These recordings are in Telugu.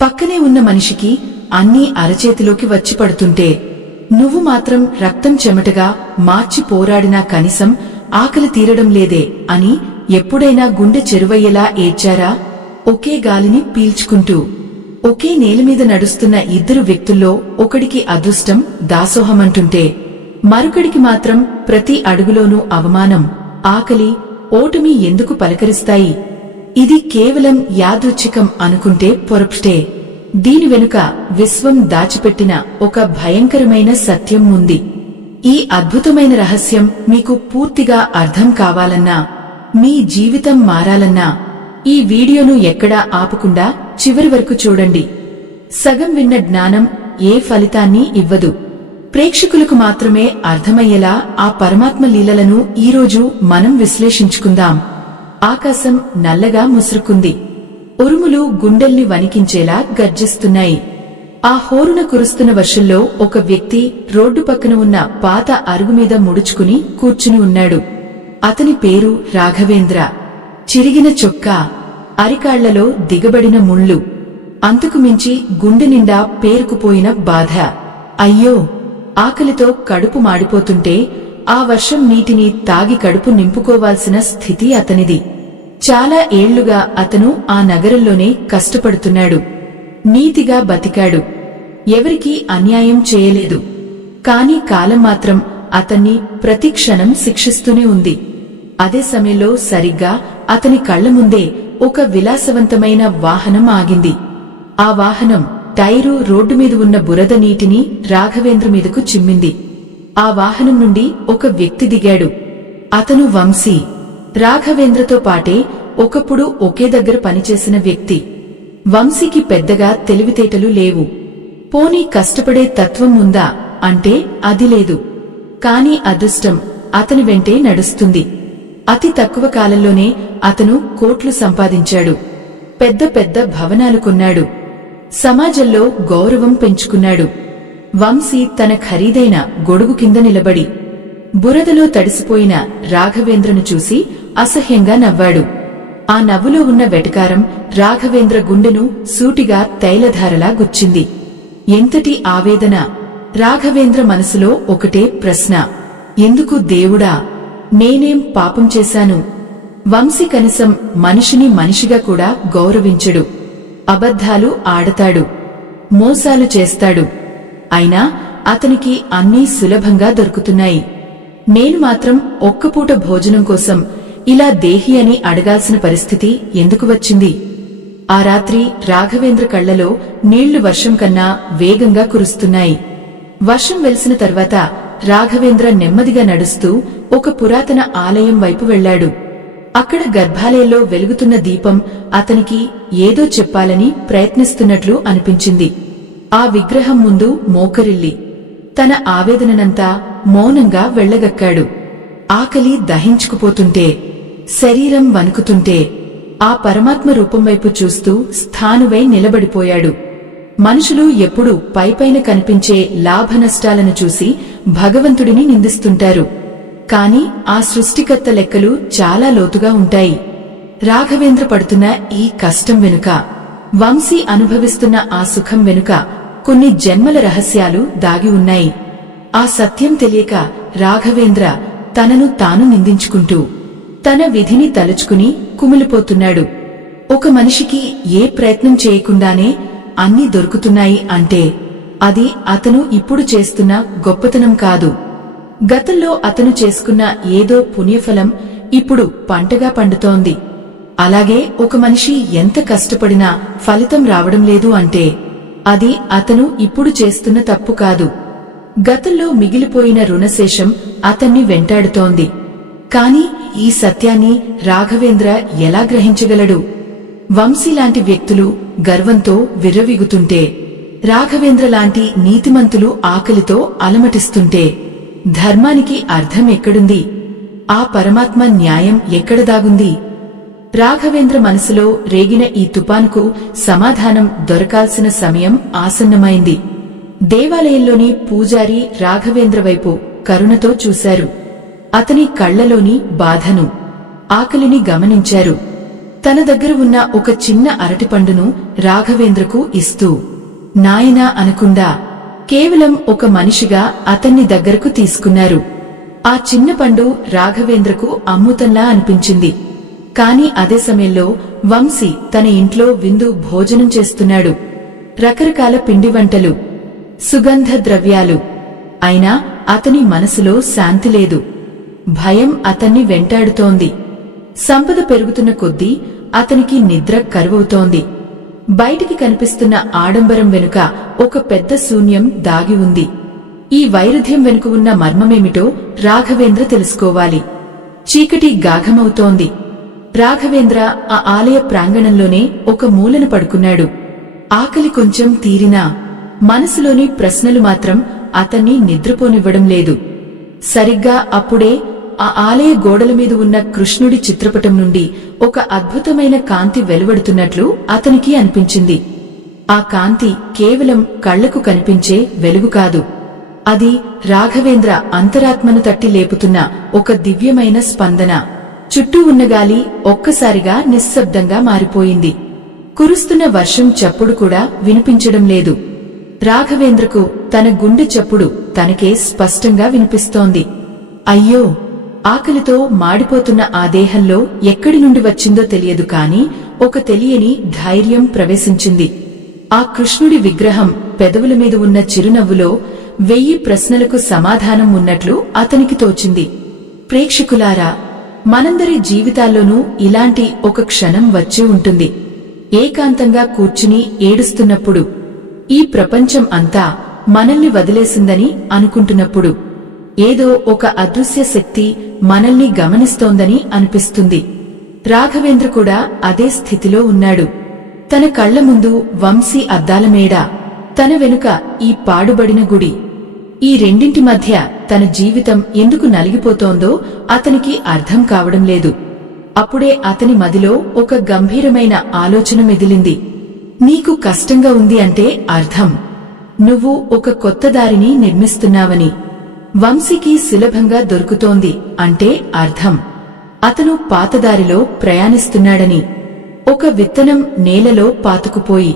పక్కనే ఉన్న మనిషికి అన్నీ అరచేతిలోకి వచ్చి పడుతుంటే నువ్వు మాత్రం రక్తం చెమటగా మార్చి పోరాడినా కనీసం ఆకలి తీరడం లేదే అని ఎప్పుడైనా గుండె చెరువయ్యేలా ఏడ్చారా? ఒకే గాలిని పీల్చుకుంటూ ఒకే నేలమీద నడుస్తున్న ఇద్దరు వ్యక్తుల్లో ఒకడికి అదృష్టం దాసోహమంటుంటే మరొకడికి మాత్రం ప్రతి అడుగులోనూ అవమానం, ఆకలి, ఓటమి ఎందుకు పలకరిస్తాయి? ఇది కేవలం యాదృచ్ఛికం అనుకుంటే పొరపాటే. దీని వెనుక విశ్వం దాచిపెట్టిన ఒక భయంకరమైన సత్యం ఉంది. ఈ అద్భుతమైన రహస్యం మీకు పూర్తిగా అర్థం కావాలన్నా, మీ జీవితం మారాలన్నా ఈ వీడియోను ఎక్కడా ఆపకుండా చివరి వరకు చూడండి. సగం విన్న జ్ఞానం ఏ ఫలితాన్ని ఇవ్వదు. ప్రేక్షకులకు మాత్రమే అర్థమయ్యేలా ఆ పరమాత్మ లీలలను ఈరోజు మనం విశ్లేషించుకుందాం. ఆకాశం నల్లగా ముసురుకుంది. ఉరుములు గుండెల్ని వణికించేలా గర్జిస్తున్నాయి. ఆ హోరున కురుస్తున్న వర్షంలో ఒక వ్యక్తి రోడ్డు పక్కన ఉన్న పాత అరుగుమీద ముడుచుకుని కూర్చుని ఉన్నాడు. అతని పేరు రాఘవేంద్ర. చిరిగిన చొక్కా, అరికాళ్లలో దిగబడిన ముళ్ళు, అంతకు మించి గుండె నిండా పేరుకుపోయిన బాధ. అయ్యో, ఆకలితో కడుపు మాడిపోతుంటే ఆ వర్షం నీటిని తాగి కడుపు నింపుకోవాల్సిన స్థితి అతనిది. చాలా ఏళ్లుగా అతను ఆ నగరంలోనే కష్టపడుతున్నాడు. నీతిగా బతికాడు. ఎవరికీ అన్యాయం చేయలేదు. కాని కాలం మాత్రం అతన్ని ప్రతి క్షణం శిక్షిస్తూనే ఉంది. అదే సమయంలో సరిగ్గా అతని కళ్ల ముందే ఒక విలాసవంతమైన వాహనం ఆగింది. ఆ వాహనం టైరు రోడ్డు మీద ఉన్న బురద నీటిని రాఘవేంద్ర మీదకు చిమ్మింది. ఆ వాహనం నుండి ఒక వ్యక్తి దిగాడు. అతను వంశీ. రాఘవేంద్రతో పాటే ఒకప్పుడు ఒకే దగ్గర పనిచేసిన వ్యక్తి. వంశీకి పెద్దగా తెలివితేటలు లేవు. పోనీ కష్టపడే తత్వం ఉందా అంటే అది లేదు. కాని అదృష్టం అతని వెంటే నడుస్తుంది. అతి తక్కువ కాలంలోనే అతను కోట్లు సంపాదించాడు. పెద్ద పెద్ద భవనాలు కొన్నాడు. సమాజంలో గౌరవం పెంచుకున్నాడు. వంశీ తన ఖరీదైన గొడుగు కింద నిలబడి బురదలో తడిసిపోయిన రాఘవేంద్రను చూసి అసహ్యంగా నవ్వాడు. ఆ నవ్వులో ఉన్న వెటకారం రాఘవేంద్ర గుండెను సూటిగా తైలధారలా గుచ్చింది. ఎంతటి ఆవేదన! రాఘవేంద్ర మనసులో ఒకటే ప్రశ్న: ఎందుకు దేవుడా? నేనేం పాపం చేశాను? వంశీ కనీసం మనిషిని మనిషిగా కూడా గౌరవించడు. అబద్ధాలు ఆడతాడు, మోసాలు చేస్తాడు. అయినా అతనికి అన్నీ సులభంగా దొరుకుతున్నాయి. నేను మాత్రం ఒక్కపూట భోజనం కోసం ఇలా దేహి అని అడగాల్సిన పరిస్థితి ఎందుకు వచ్చింది? ఆ రాత్రి రాఘవేంద్ర కళ్లలో నీళ్లు వర్షం కన్నా వేగంగా కురుస్తున్నాయి. వర్షం వెలిసిన తర్వాత రాఘవేంద్ర నెమ్మదిగా నడుస్తూ ఒక పురాతన ఆలయం వైపు వెళ్లాడు. అక్కడ గర్భాలయంలో వెలుగుతున్న దీపం అతనికి ఏదో చెప్పాలని ప్రయత్నిస్తున్నట్లు అనిపించింది. ఆ విగ్రహం ముందు మోకరిల్లి తన ఆవేదననంతా మౌనంగా వెళ్లగక్కాడు. ఆకలి దహించుకుపోతుంటే, శరీరం వణుకుతుంటే ఆ పరమాత్మ రూపం వైపు చూస్తూ స్థానువై నిలబడిపోయాడు. మనుషులు ఎప్పుడూ పైపైన కనిపించే లాభనష్టాలను చూసి భగవంతుడిని నిందిస్తుంటారు. కాని ఆ సృష్టికర్త లెక్కలు చాలా లోతుగా ఉంటాయి. రాఘవేంద్ర పడుతున్న ఈ కష్టం వెనుక, వంశీ అనుభవిస్తున్న ఆ సుఖం వెనుక కొన్ని జన్మల రహస్యాలు దాగి ఉన్నాయి. ఆ సత్యం తెలియక రాఘవేంద్ర తనను తాను నిందించుకుంటూ తన విధిని తలుచుకుని కుమిలిపోతున్నాడు. ఒక మనిషికి ఏ ప్రయత్నం చేయకుండానే అన్నీ దొరుకుతున్నాయి అంటే అది అతను ఇప్పుడు చేస్తున్న గొప్పతనం కాదు. గతంలో అతను చేసుకున్న ఏదో పుణ్యఫలం ఇప్పుడు పంటగా పండుతోంది. అలాగే ఒక మనిషి ఎంత కష్టపడినా ఫలితం రావడం లేదు అంటే అది అతను ఇప్పుడు చేస్తున్న తప్పు కాదు. గతంలో మిగిలిపోయిన రుణశేషం అతన్ని వెంటాడుతోంది. కాని ఈ సత్యాన్ని రాఘవేంద్ర ఎలా గ్రహించగలడు? వంశీ లాంటి వ్యక్తులు గర్వంతో విర్రవీగుతుంటే, రాఘవేంద్ర లాంటి నీతిమంతులు ఆకలితో అలమటిస్తుంటే ధర్మానికి అర్థం ఎక్కడుంది? ఆ పరమాత్మ న్యాయం ఎక్కడ దాగుంది? రాఘవేంద్ర మనసులో రేగిన ఈ తుపానుకు సమాధానం దొరకాల్సిన సమయం ఆసన్నమైంది. దేవాలయంలోని పూజారి రాఘవేంద్ర వైపు కరుణతో చూశారు. అతని కళ్లలోని బాధను, ఆకలిని గమనించారు. తన దగ్గర ఉన్న ఒక చిన్న అరటిపండును రాఘవేంద్రకు ఇస్తూ, నాయనా అనకుండా కేవలం ఒక మనిషిగా అతన్ని దగ్గరకు తీసుకున్నారు. ఆ చిన్న పండు రాఘవేంద్రకు అమృతంలా అనిపించింది. కాని అదే సమయంలో వంశీ తన ఇంట్లో విందు భోజనం చేస్తున్నాడు. రకరకాల పిండి వంటలు, సుగంధ ద్రవ్యాలు. అయినా అతని మనసులో శాంతి లేదు. భయం అతన్ని వెంటాడుతోంది. సంపద పెరుగుతున్న కొద్దీ అతనికి నిద్ర కరువవుతోంది. బయటికి కనిపిస్తున్న ఆడంబరం వెనుక ఒక పెద్ద శూన్యం దాగి ఉంది. ఈ వైరుధ్యం వెనుక ఉన్న మర్మమేమిటో రాఘవేంద్ర తెలుసుకోవాలి. చీకటి గాఢమవుతోంది. రాఘవేంద్ర ఆ ఆలయ ప్రాంగణంలోనే ఒక మూలన పడుకున్నాడు. ఆకలి కొంచెం తీరినా మనసులోని ప్రశ్నలు మాత్రం అతన్ని నిద్రపోనివ్వడం లేదు. సరిగ్గా అప్పుడే ఆ ఆలయ గోడల మీద ఉన్న కృష్ణుడి చిత్రపటం నుండి ఒక అద్భుతమైన కాంతి వెలువడుతున్నట్లు అతనికి అనిపించింది. ఆ కాంతి కేవలం కళ్లకు కనిపించే వెలుగు కాదు. అది రాఘవేంద్ర అంతరాత్మను తట్టి లేపుతున్న ఒక దివ్యమైన స్పందన. చుట్టూ ఉన్న గాలి ఒక్కసారిగా నిశ్శబ్దంగా మారిపోయింది. కురుస్తున్న వర్షం చప్పుడు కూడా వినిపించడం లేదు. రాఘవేంద్రకు తన గుండె చప్పుడు తనకే స్పష్టంగా వినిపిస్తోంది. అయ్యో, ఆకలితో మాడిపోతున్న ఆ దేహంలో ఎక్కడి నుండి వచ్చిందో తెలియదు, కాని ఒక తెలియని ధైర్యం ప్రవేశించింది. ఆ కృష్ణుడి విగ్రహం పెదవుల మీద ఉన్న చిరునవ్వులో 1000 ప్రశ్నలకు సమాధానం ఉన్నట్లు అతనికి తోచింది. ప్రేక్షకులారా, మనందరి జీవితాల్లోనూ ఇలాంటి ఒక క్షణం వచ్చి ఉంటుంది. ఏకాంతంగా కూర్చుని ఏడుస్తున్నప్పుడు, ఈ ప్రపంచం అంతా మనల్ని వదిలేసిందని అనుకుంటున్నప్పుడు, ఏదో ఒక అదృశ్య శక్తి మనల్ని గమనిస్తోందని అనిపిస్తుంది. రాఘవేంద్ర కూడా అదే స్థితిలో ఉన్నాడు. తన కళ్ల ముందు వంశీ అద్దాల మేడ, తన వెనుక ఈ పాడుబడిన గుడి. ఈ రెండింటి మధ్య తన జీవితం ఎందుకు నలిగిపోతోందో అతనికి అర్థం కావడం లేదు. అప్పుడే అతని మదిలో ఒక గంభీరమైన ఆలోచన మెదిలింది. నీకు కష్టంగా ఉంది అంటే అర్థం నువ్వు ఒక కొత్త దారిని నిర్మిస్తున్నావని. వంశీకి సులభంగా దొరుకుతోంది అంటే అర్థం అతను పాతదారిలో ప్రయాణిస్తున్నాడని. ఒక విత్తనం నేలలో పాతుకుపోయి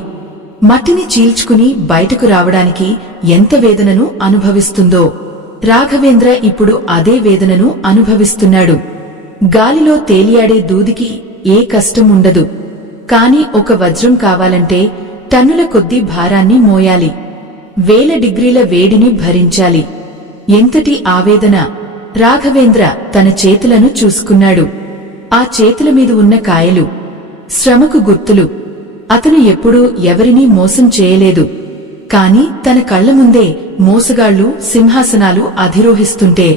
మట్టిని చీల్చుకుని బయటకు రావడానికి ఎంత వేదనను అనుభవిస్తుందో, రాఘవేంద్ర ఇప్పుడు అదే వేదనను అనుభవిస్తున్నాడు. గాలిలో తేలియాడే దూదికి ఏ కష్టం ఉండదు. కాని ఒక వజ్రం కావాలంటే టన్నుల కొద్దీ భారాన్ని మోయాలి. 1000 డిగ్రీల వేడిని భరించాలి. ఎంతటి ఆవేదన! రాఘవేంద్ర తన చేతులను చూసుకున్నాడు. ఆ చేతుల మీద ఉన్న కాయలు శ్రమకు గుర్తులు. అతను ఎప్పుడూ ఎవరినీ మోసం చేయలేదు. కాని తన కళ్ల ముందే మోసగాళ్లు సింహాసనాలు అధిరోహిస్తుంటే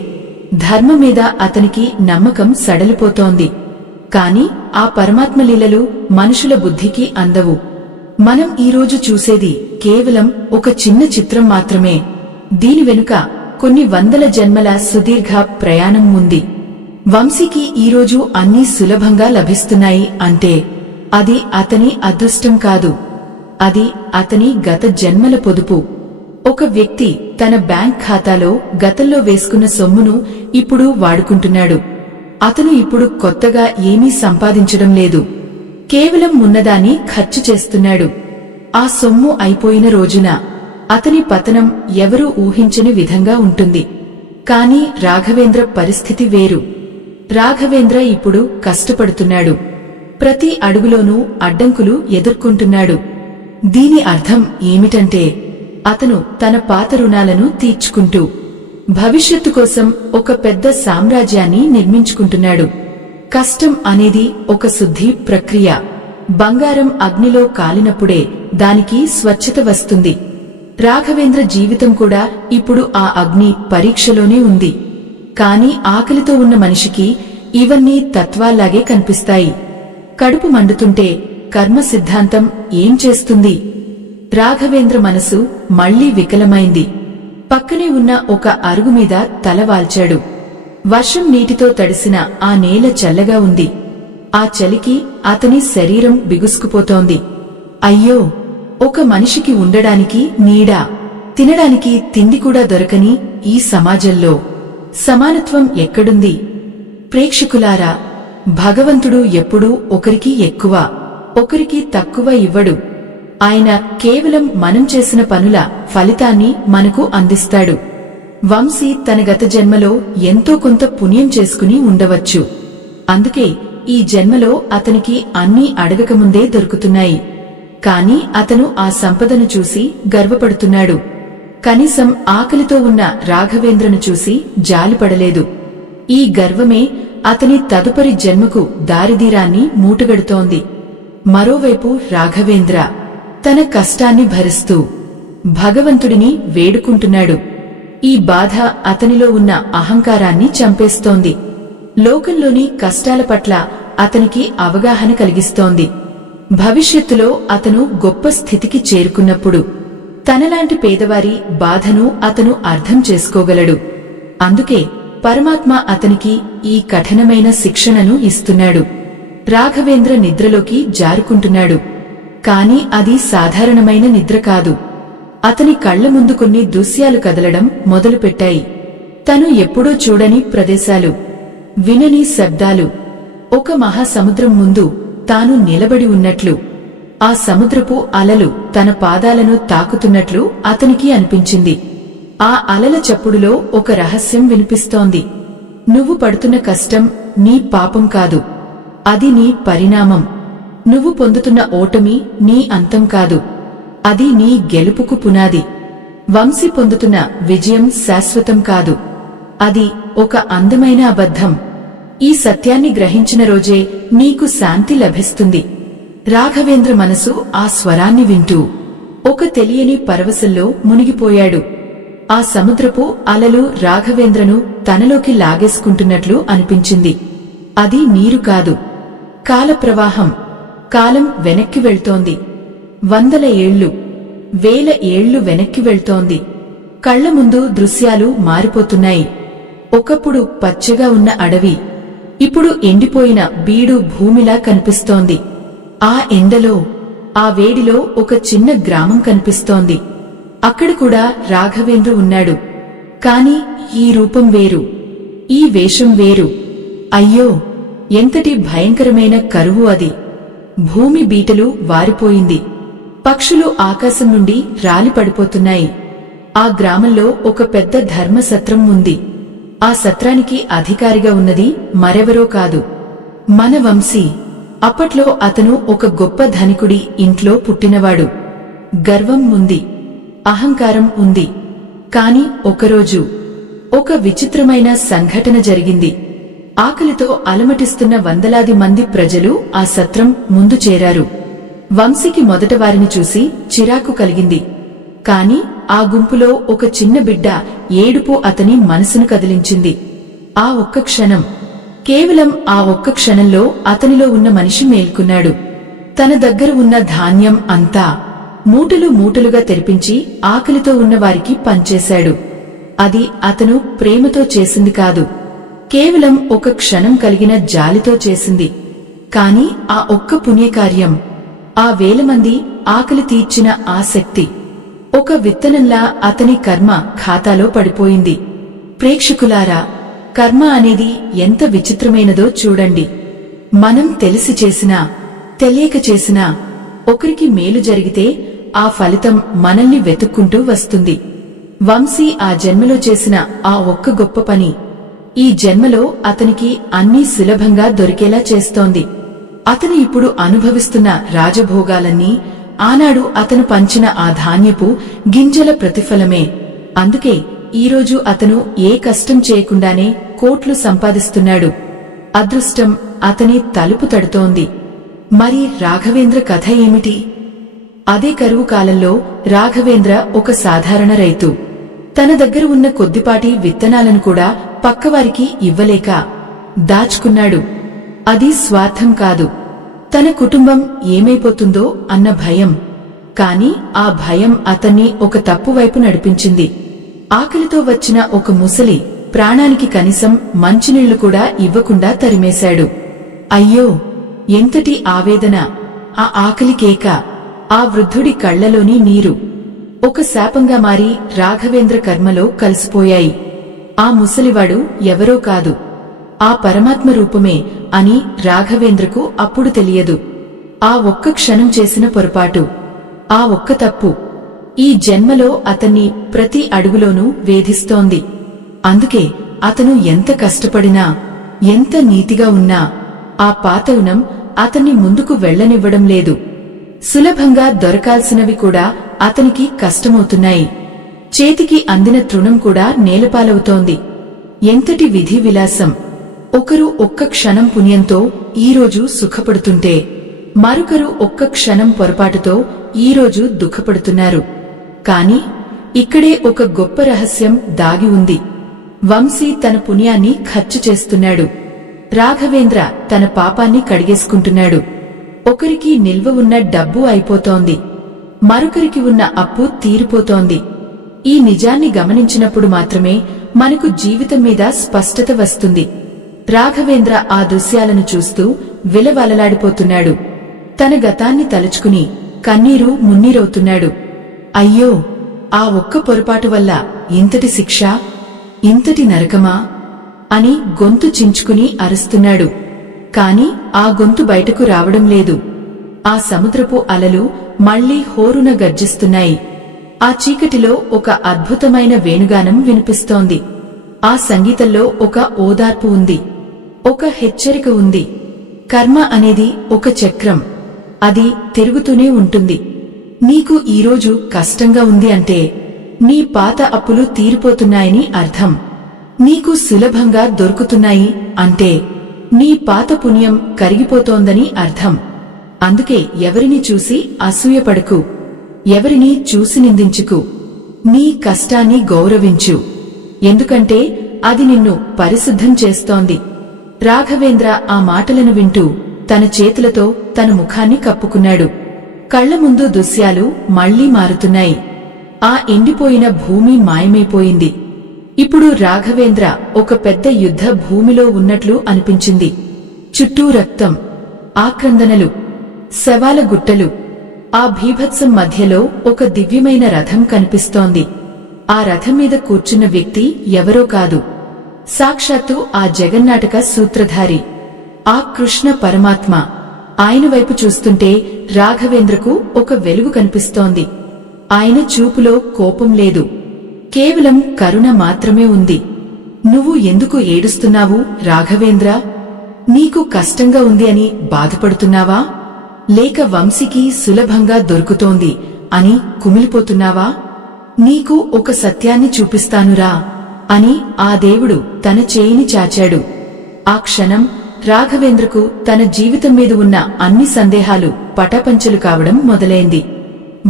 ధర్మం మీద అతనికి నమ్మకం సడలిపోతోంది. కాని ఆ పరమాత్మలీలలు మనుషుల బుద్ధికి అందవు. మనం ఈరోజు చూసేది కేవలం ఒక చిన్న చిత్రం మాత్రమే. దీని వెనుక కొన్ని వందల జన్మల సుదీర్ఘ ప్రయాణం ఉంది. వంశీకి ఈరోజు అన్నీ సులభంగా లభిస్తున్నాయి అంటే అది అతని అదృష్టం కాదు, అది అతని గత జన్మల పొదుపు. ఒక వ్యక్తి తన బ్యాంక్ ఖాతాలో గతంలో వేసుకున్న సొమ్మును ఇప్పుడు వాడుకుంటున్నాడు. అతను ఇప్పుడు కొత్తగా ఏమీ సంపాదించడం లేదు. కేవలం ఉన్నదాన్ని ఖర్చు చేస్తున్నాడు. ఆ సొమ్ము అయిపోయిన రోజున అతని పతనం ఎవరూ ఊహించని విధంగా ఉంటుంది. కాని రాఘవేంద్ర పరిస్థితి వేరు. రాఘవేంద్ర ఇప్పుడు కష్టపడుతున్నాడు. ప్రతి అడుగులోనూ అడ్డంకులు ఎదుర్కొంటున్నాడు. దీని అర్థం ఏమిటంటే అతను తన పాత రుణాలను తీర్చుకుంటూ భవిష్యత్తు కోసం ఒక పెద్ద సామ్రాజ్యాన్ని నిర్మించుకుంటున్నాడు. కష్టం అనేది ఒక శుద్ధి ప్రక్రియ. బంగారం అగ్నిలో కాలినప్పుడే దానికి స్వచ్ఛత వస్తుంది. రాఘవేంద్ర జీవితం కూడా ఇప్పుడు ఆ అగ్ని పరీక్షలోనే ఉంది. కాని ఆకలితో ఉన్న మనిషికి ఇవన్నీ తత్వాల్లాగే కనిపిస్తాయి. కడుపు మండుతుంటే కర్మ సిద్ధాంతం ఏం చేస్తుంది? రాఘవేంద్ర మనసు మళ్లీ వికలమైంది. పక్కనే ఉన్న ఒక అరుగు మీద తలవాల్చాడు. వర్షం నీటితో తడిసిన ఆ నేల చల్లగా ఉంది. ఆ చలికి అతని శరీరం బిగుసుకుపోతోంది. అయ్యో, ఒక మనిషికి ఉండడానికి నీడ, తినడానికి తిండి కూడా దొరకని ఈ సమాజంలో సమానత్వం ఎక్కడుంది? ప్రేక్షకులారా, భగవంతుడు ఎప్పుడూ ఒకరికి ఎక్కువ ఒకరికి తక్కువ ఇవ్వడు. ఆయన కేవలం మనం చేసిన పనుల ఫలితాన్ని మనకు అందిస్తాడు. వంశీ తన గత జన్మలో ఎంతో కొంత పుణ్యం చేసుకుని ఉండవచ్చు. అందుకే ఈ జన్మలో అతనికి అన్నీ అడగకముందే దొరుకుతున్నాయి. కాని అతను ఆ సంపదను చూసి గర్వపడుతున్నాడు. కనీసం ఆకలితో ఉన్న రాఘవేంద్రను చూసి జాలిపడలేదు. ఈ గర్వమే అతని తదుపరి జన్మకు దారిదీరాన్ని మూటగడుతోంది. మరోవైపు రాఘవేంద్ర తన కష్టాన్ని భరిస్తూ భగవంతుడిని వేడుకుంటున్నాడు. ఈ బాధ అతనిలో ఉన్న అహంకారాన్ని చంపేస్తోంది. లోకంలోని కష్టాల పట్ల అతనికి అవగాహన కలిగిస్తోంది. భవిష్యత్తులో అతను గొప్ప స్థితికి చేరుకున్నప్పుడు తనలాంటి పేదవారి బాధను అతను అర్థం చేసుకోగలడు. అందుకే పరమాత్మ అతనికి ఈ కఠినమైన శిక్షణను ఇస్తున్నాడు. రాఘవేంద్ర నిద్రలోకి జారుకుంటున్నాడు. కాని అది సాధారణమైన నిద్ర కాదు. అతని కళ్ల ముందు కొన్ని దృశ్యాలు కదలడం మొదలుపెట్టాయి. తను ఎప్పుడూ చూడని ప్రదేశాలు, వినని శబ్దాలు. ఒక మహాసముద్రం ముందు తాను నిలబడి ఉన్నట్లు, ఆ సముద్రపు అలలు తన పాదాలను తాకుతున్నట్లు అతనికి అనిపించింది. ఆ అలల చప్పుడులో ఒక రహస్యం వినిపిస్తోంది. నువ్వు పడుతున్న కష్టం నీ పాపం కాదు, అది నీ పరిణామం. నువ్వు పొందుతున్న ఓటమి నీ అంతం కాదు, అది నీ గెలుపుకు పునాది. వంశీ పొందుతున్న విజయం శాశ్వతం కాదు, అది ఒక అందమైన అబద్ధం. ఈ సత్యాన్ని గ్రహించిన రోజే నీకు శాంతి లభిస్తుంది. రాఘవేంద్ర మనసు ఆ స్వరాన్ని వింటూ ఒక తెలియని పరవశంలో మునిగిపోయాడు. ఆ సముద్రపు అలలు రాఘవేంద్రను తనలోకి లాగేసుకుంటున్నట్లు అనిపించింది. అది నీరు కాదు, కాలప్రవాహం. కాలం వెనక్కి వెళ్తోంది. 100 ఏళ్లు, 1000 ఏళ్లు వెనక్కి వెళ్తోంది. కళ్ల ముందు దృశ్యాలు మారిపోతున్నాయి. ఒకప్పుడు పచ్చగా ఉన్న అడవి ఇప్పుడు ఎండిపోయిన బీడు భూమిలా కనిపిస్తోంది. ఆ ఎండలో, ఆ వేడిలో ఒక చిన్న గ్రామం కనిపిస్తోంది. అక్కడ కూడా రాఘవేంద్ర ఉన్నాడు. కాని ఈ రూపం వేరు, ఈ వేషం వేరు. అయ్యో, ఎంతటి భయంకరమైన కరువు అది! భూమి బీటలు వారిపోయింది. పక్షులు ఆకాశం నుండి రాలిపడిపోతున్నాయి. ఆ గ్రామంలో ఒక పెద్ద ధర్మసత్రం ఉంది. ఆ సత్రానికి అధికారిగా ఉన్నది మరెవరో కాదు, మన వంశీ. అప్పట్లో అతను ఒక గొప్ప ధనికుడి ఇంట్లో పుట్టినవాడు. గర్వం ఉంది, అహంకారం ఉంది. కాని ఒకరోజు ఒక విచిత్రమైన సంఘటన జరిగింది. ఆకలితో అలమటిస్తున్న వందలాది మంది ప్రజలు ఆ సత్రం ముందు చేరారు. వంశీకి మొదట వారిని చూసి చిరాకు కలిగింది. కాని ఆ గుంపులో ఒక చిన్న బిడ్డ ఏడుపు అతని మనసును కదిలించింది. ఆ ఒక్క క్షణం, కేవలం ఆ ఒక్క క్షణంలో అతనిలో ఉన్న మనిషి మేల్కొన్నాడు. తన దగ్గర ఉన్న ధాన్యం అంతా మూటలు మూటలుగా తెరిపించి ఆకలితో ఉన్న వారికి పంచేశాడు. అది అతను ప్రేమతో చేసింది కాదు, కేవలం ఒక క్షణం కలిగిన జాలితో చేసింది. కాని ఆ ఒక్క పుణ్యకార్యం, ఆ 1000 మంది ఆకలి తీర్చిన ఆ శక్తి ఒక విత్తనంలా అతని కర్మ ఖాతాలో పడిపోయింది. ప్రేక్షకులారా, కర్మ అనేది ఎంత విచిత్రమైనదో చూడండి. మనం తెలిసి చేసినా తెలియక చేసినా ఒకరికి మేలు జరిగితే ఆ ఫలితం మనల్ని వెతుక్కుంటూ వస్తుంది. వంశీ ఆ జన్మలో చేసిన ఆ ఒక్క గొప్ప పని ఈ జన్మలో అతనికి అన్నీ సులభంగా దొరికేలా చేస్తోంది. అతను ఇప్పుడు అనుభవిస్తున్న రాజభోగాలన్నీ ఆనాడు అతను పంచిన ఆ ధాన్యపు గింజల ప్రతిఫలమే. అందుకే ఈరోజు అతను ఏ కష్టం చేయకుండానే కోట్లు సంపాదిస్తున్నాడు. అదృష్టం అతని తలుపు తడుతోంది. మరి రాఘవేంద్ర కథ ఏమిటి? అదే కరువు కాలంలో రాఘవేంద్ర ఒక సాధారణ రైతు. తన దగ్గర ఉన్న కొద్దిపాటి విత్తనాలను కూడా పక్కవారికి ఇవ్వలేక దాచుకున్నాడు. అది స్వార్థం కాదు, తన కుటుంబం ఏమైపోతుందో అన్న భయం. కాని ఆ భయం అతన్ని ఒక తప్పు వైపు నడిపించింది. ఆకలితో వచ్చిన ఒక ముసలి ప్రాణానికి కనీసం మంచినీళ్లు కూడా ఇవ్వకుండా తరిమేశాడు. అయ్యో, ఎంతటి ఆవేదన! ఆ ఆకలి కేక, ఆ వృద్ధుడి కళ్లలోని నీరు ఒక శాపంగా మారి రాఘవేంద్ర కర్మలో కలిసిపోయాయి. ఆ ముసలివాడు ఎవరో కాదు, ఆ పరమాత్మ రూపమే అని రాఘవేంద్రకు అప్పుడు తెలియదు. ఆ ఒక్క క్షణం చేసిన పొరపాటు, ఆ ఒక్క తప్పు ఈ జన్మలో అతన్ని ప్రతి అడుగులోనూ వేధిస్తోంది. అందుకే అతను ఎంత కష్టపడినా, ఎంత నీతిగా ఉన్నా ఆ పాతవునం అతన్ని ముందుకు వెళ్లనివ్వడం లేదు. సులభంగా దొరకాల్సినవి కూడా అతనికి కష్టమవుతున్నాయి. చేతికి అందిన తృణం కూడా నేలపాలవుతోంది. ఎంతటి విధి విలాసం! ఒకరు ఒక్క క్షణం పుణ్యంతో ఈరోజు సుఖపడుతుంటే, మరొకరు ఒక్క క్షణం పొరపాటుతో ఈరోజు దుఃఖపడుతున్నారు. కాని ఇక్కడే ఒక గొప్ప రహస్యం దాగి ఉంది. వంశీ తన పుణ్యాన్ని ఖర్చు చేస్తున్నాడు. రాఘవేంద్ర తన పాపాన్ని కడిగేసుకుంటున్నాడు. ఒకరికి నిల్వ ఉన్న డబ్బు అయిపోతోంది, మరొకరికి ఉన్న అప్పు తీరిపోతోంది. ఈ నిజాన్ని గమనించినప్పుడు మాత్రమే మనకు జీవితం మీద స్పష్టత వస్తుంది. రాఘవేంద్ర ఆ దృశ్యాలను చూస్తూ విలవలలాడిపోతున్నాడు. తన గతాన్ని తలుచుకుని కన్నీరు మున్నీరవుతున్నాడు. అయ్యో, ఆ ఒక్క పొరపాటు వల్ల ఇంతటి శిక్ష, ఇంతటి నరకమా అని గొంతు చించుకుని అరుస్తున్నాడు. కాని ఆ గొంతు బయటకు రావడం లేదు. ఆ సముద్రపు అలలు మళ్లీ హోరున గర్జిస్తున్నాయి. ఆ చీకటిలో ఒక అద్భుతమైన వేణుగానం వినిపిస్తోంది. ఆ సంగీతంలో ఒక ఓదార్పు ఉంది, ఒక హెచ్చరిక ఉంది. కర్మ అనేది ఒక చక్రం, అది తిరుగుతూనే ఉంటుంది. నీకు ఈరోజు కష్టంగా ఉంది అంటే నీ పాత అప్పులు తీరిపోతున్నాయని అర్థం. నీకు సులభంగా దొరుకుతున్నాయి అంటే నీ పాత పుణ్యం కరిగిపోతోందని అర్థం. అందుకే ఎవరిని చూసి అసూయపడకు, ఎవరిని చూసి నిందించుకు. నీ కష్టాన్ని గౌరవించు, ఎందుకంటే అది నిన్ను పరిశుద్ధం చేస్తోంది. రాఘవేంద్ర ఆ మాటలను వింటూ తన చేతులతో తన ముఖాన్ని కప్పుకున్నాడు. కళ్ల ముందు దృశ్యాలు మళ్లీ మారుతున్నాయి. ఆ ఎండిపోయిన భూమి మాయమైపోయింది. ఇప్పుడు రాఘవేంద్ర ఒక పెద్ద యుద్ధ భూమిలో ఉన్నట్లు అనిపించింది. చుట్టూ రక్తం, ఆక్రందనలు, శవాల గుట్టలు. ఆ భీభత్సం మధ్యలో ఒక దివ్యమైన రథం కనిపిస్తోంది. ఆ రథం మీద కూర్చున్న వ్యక్తి ఎవరో కాదు, సాక్షాత్తు ఆ జగన్నాటక సూత్రధారి, ఆ కృష్ణ పరమాత్మ. ఆయన వైపు చూస్తుంటే రాఘవేంద్రకు ఒక వెలుగు కనిపిస్తోంది. ఆయన చూపులో కోపం లేదు, కేవలం కరుణ మాత్రమే ఉంది. నువ్వు ఎందుకు ఏడుస్తున్నావు రాఘవేంద్ర? నీకు కష్టంగా ఉంది అని బాధపడుతున్నావా? లేక వంశీకి సులభంగా దొరుకుతోంది అని కుమిలిపోతున్నావా? నీకు ఒక సత్యాన్ని చూపిస్తానురా అని ఆ దేవుడు తన చేయిని చాచాడు. ఆ క్షణం రాఘవేంద్రకు తన జీవితం మీద ఉన్న అన్ని సందేహాలు పటాపంచలు కావడం మొదలైంది.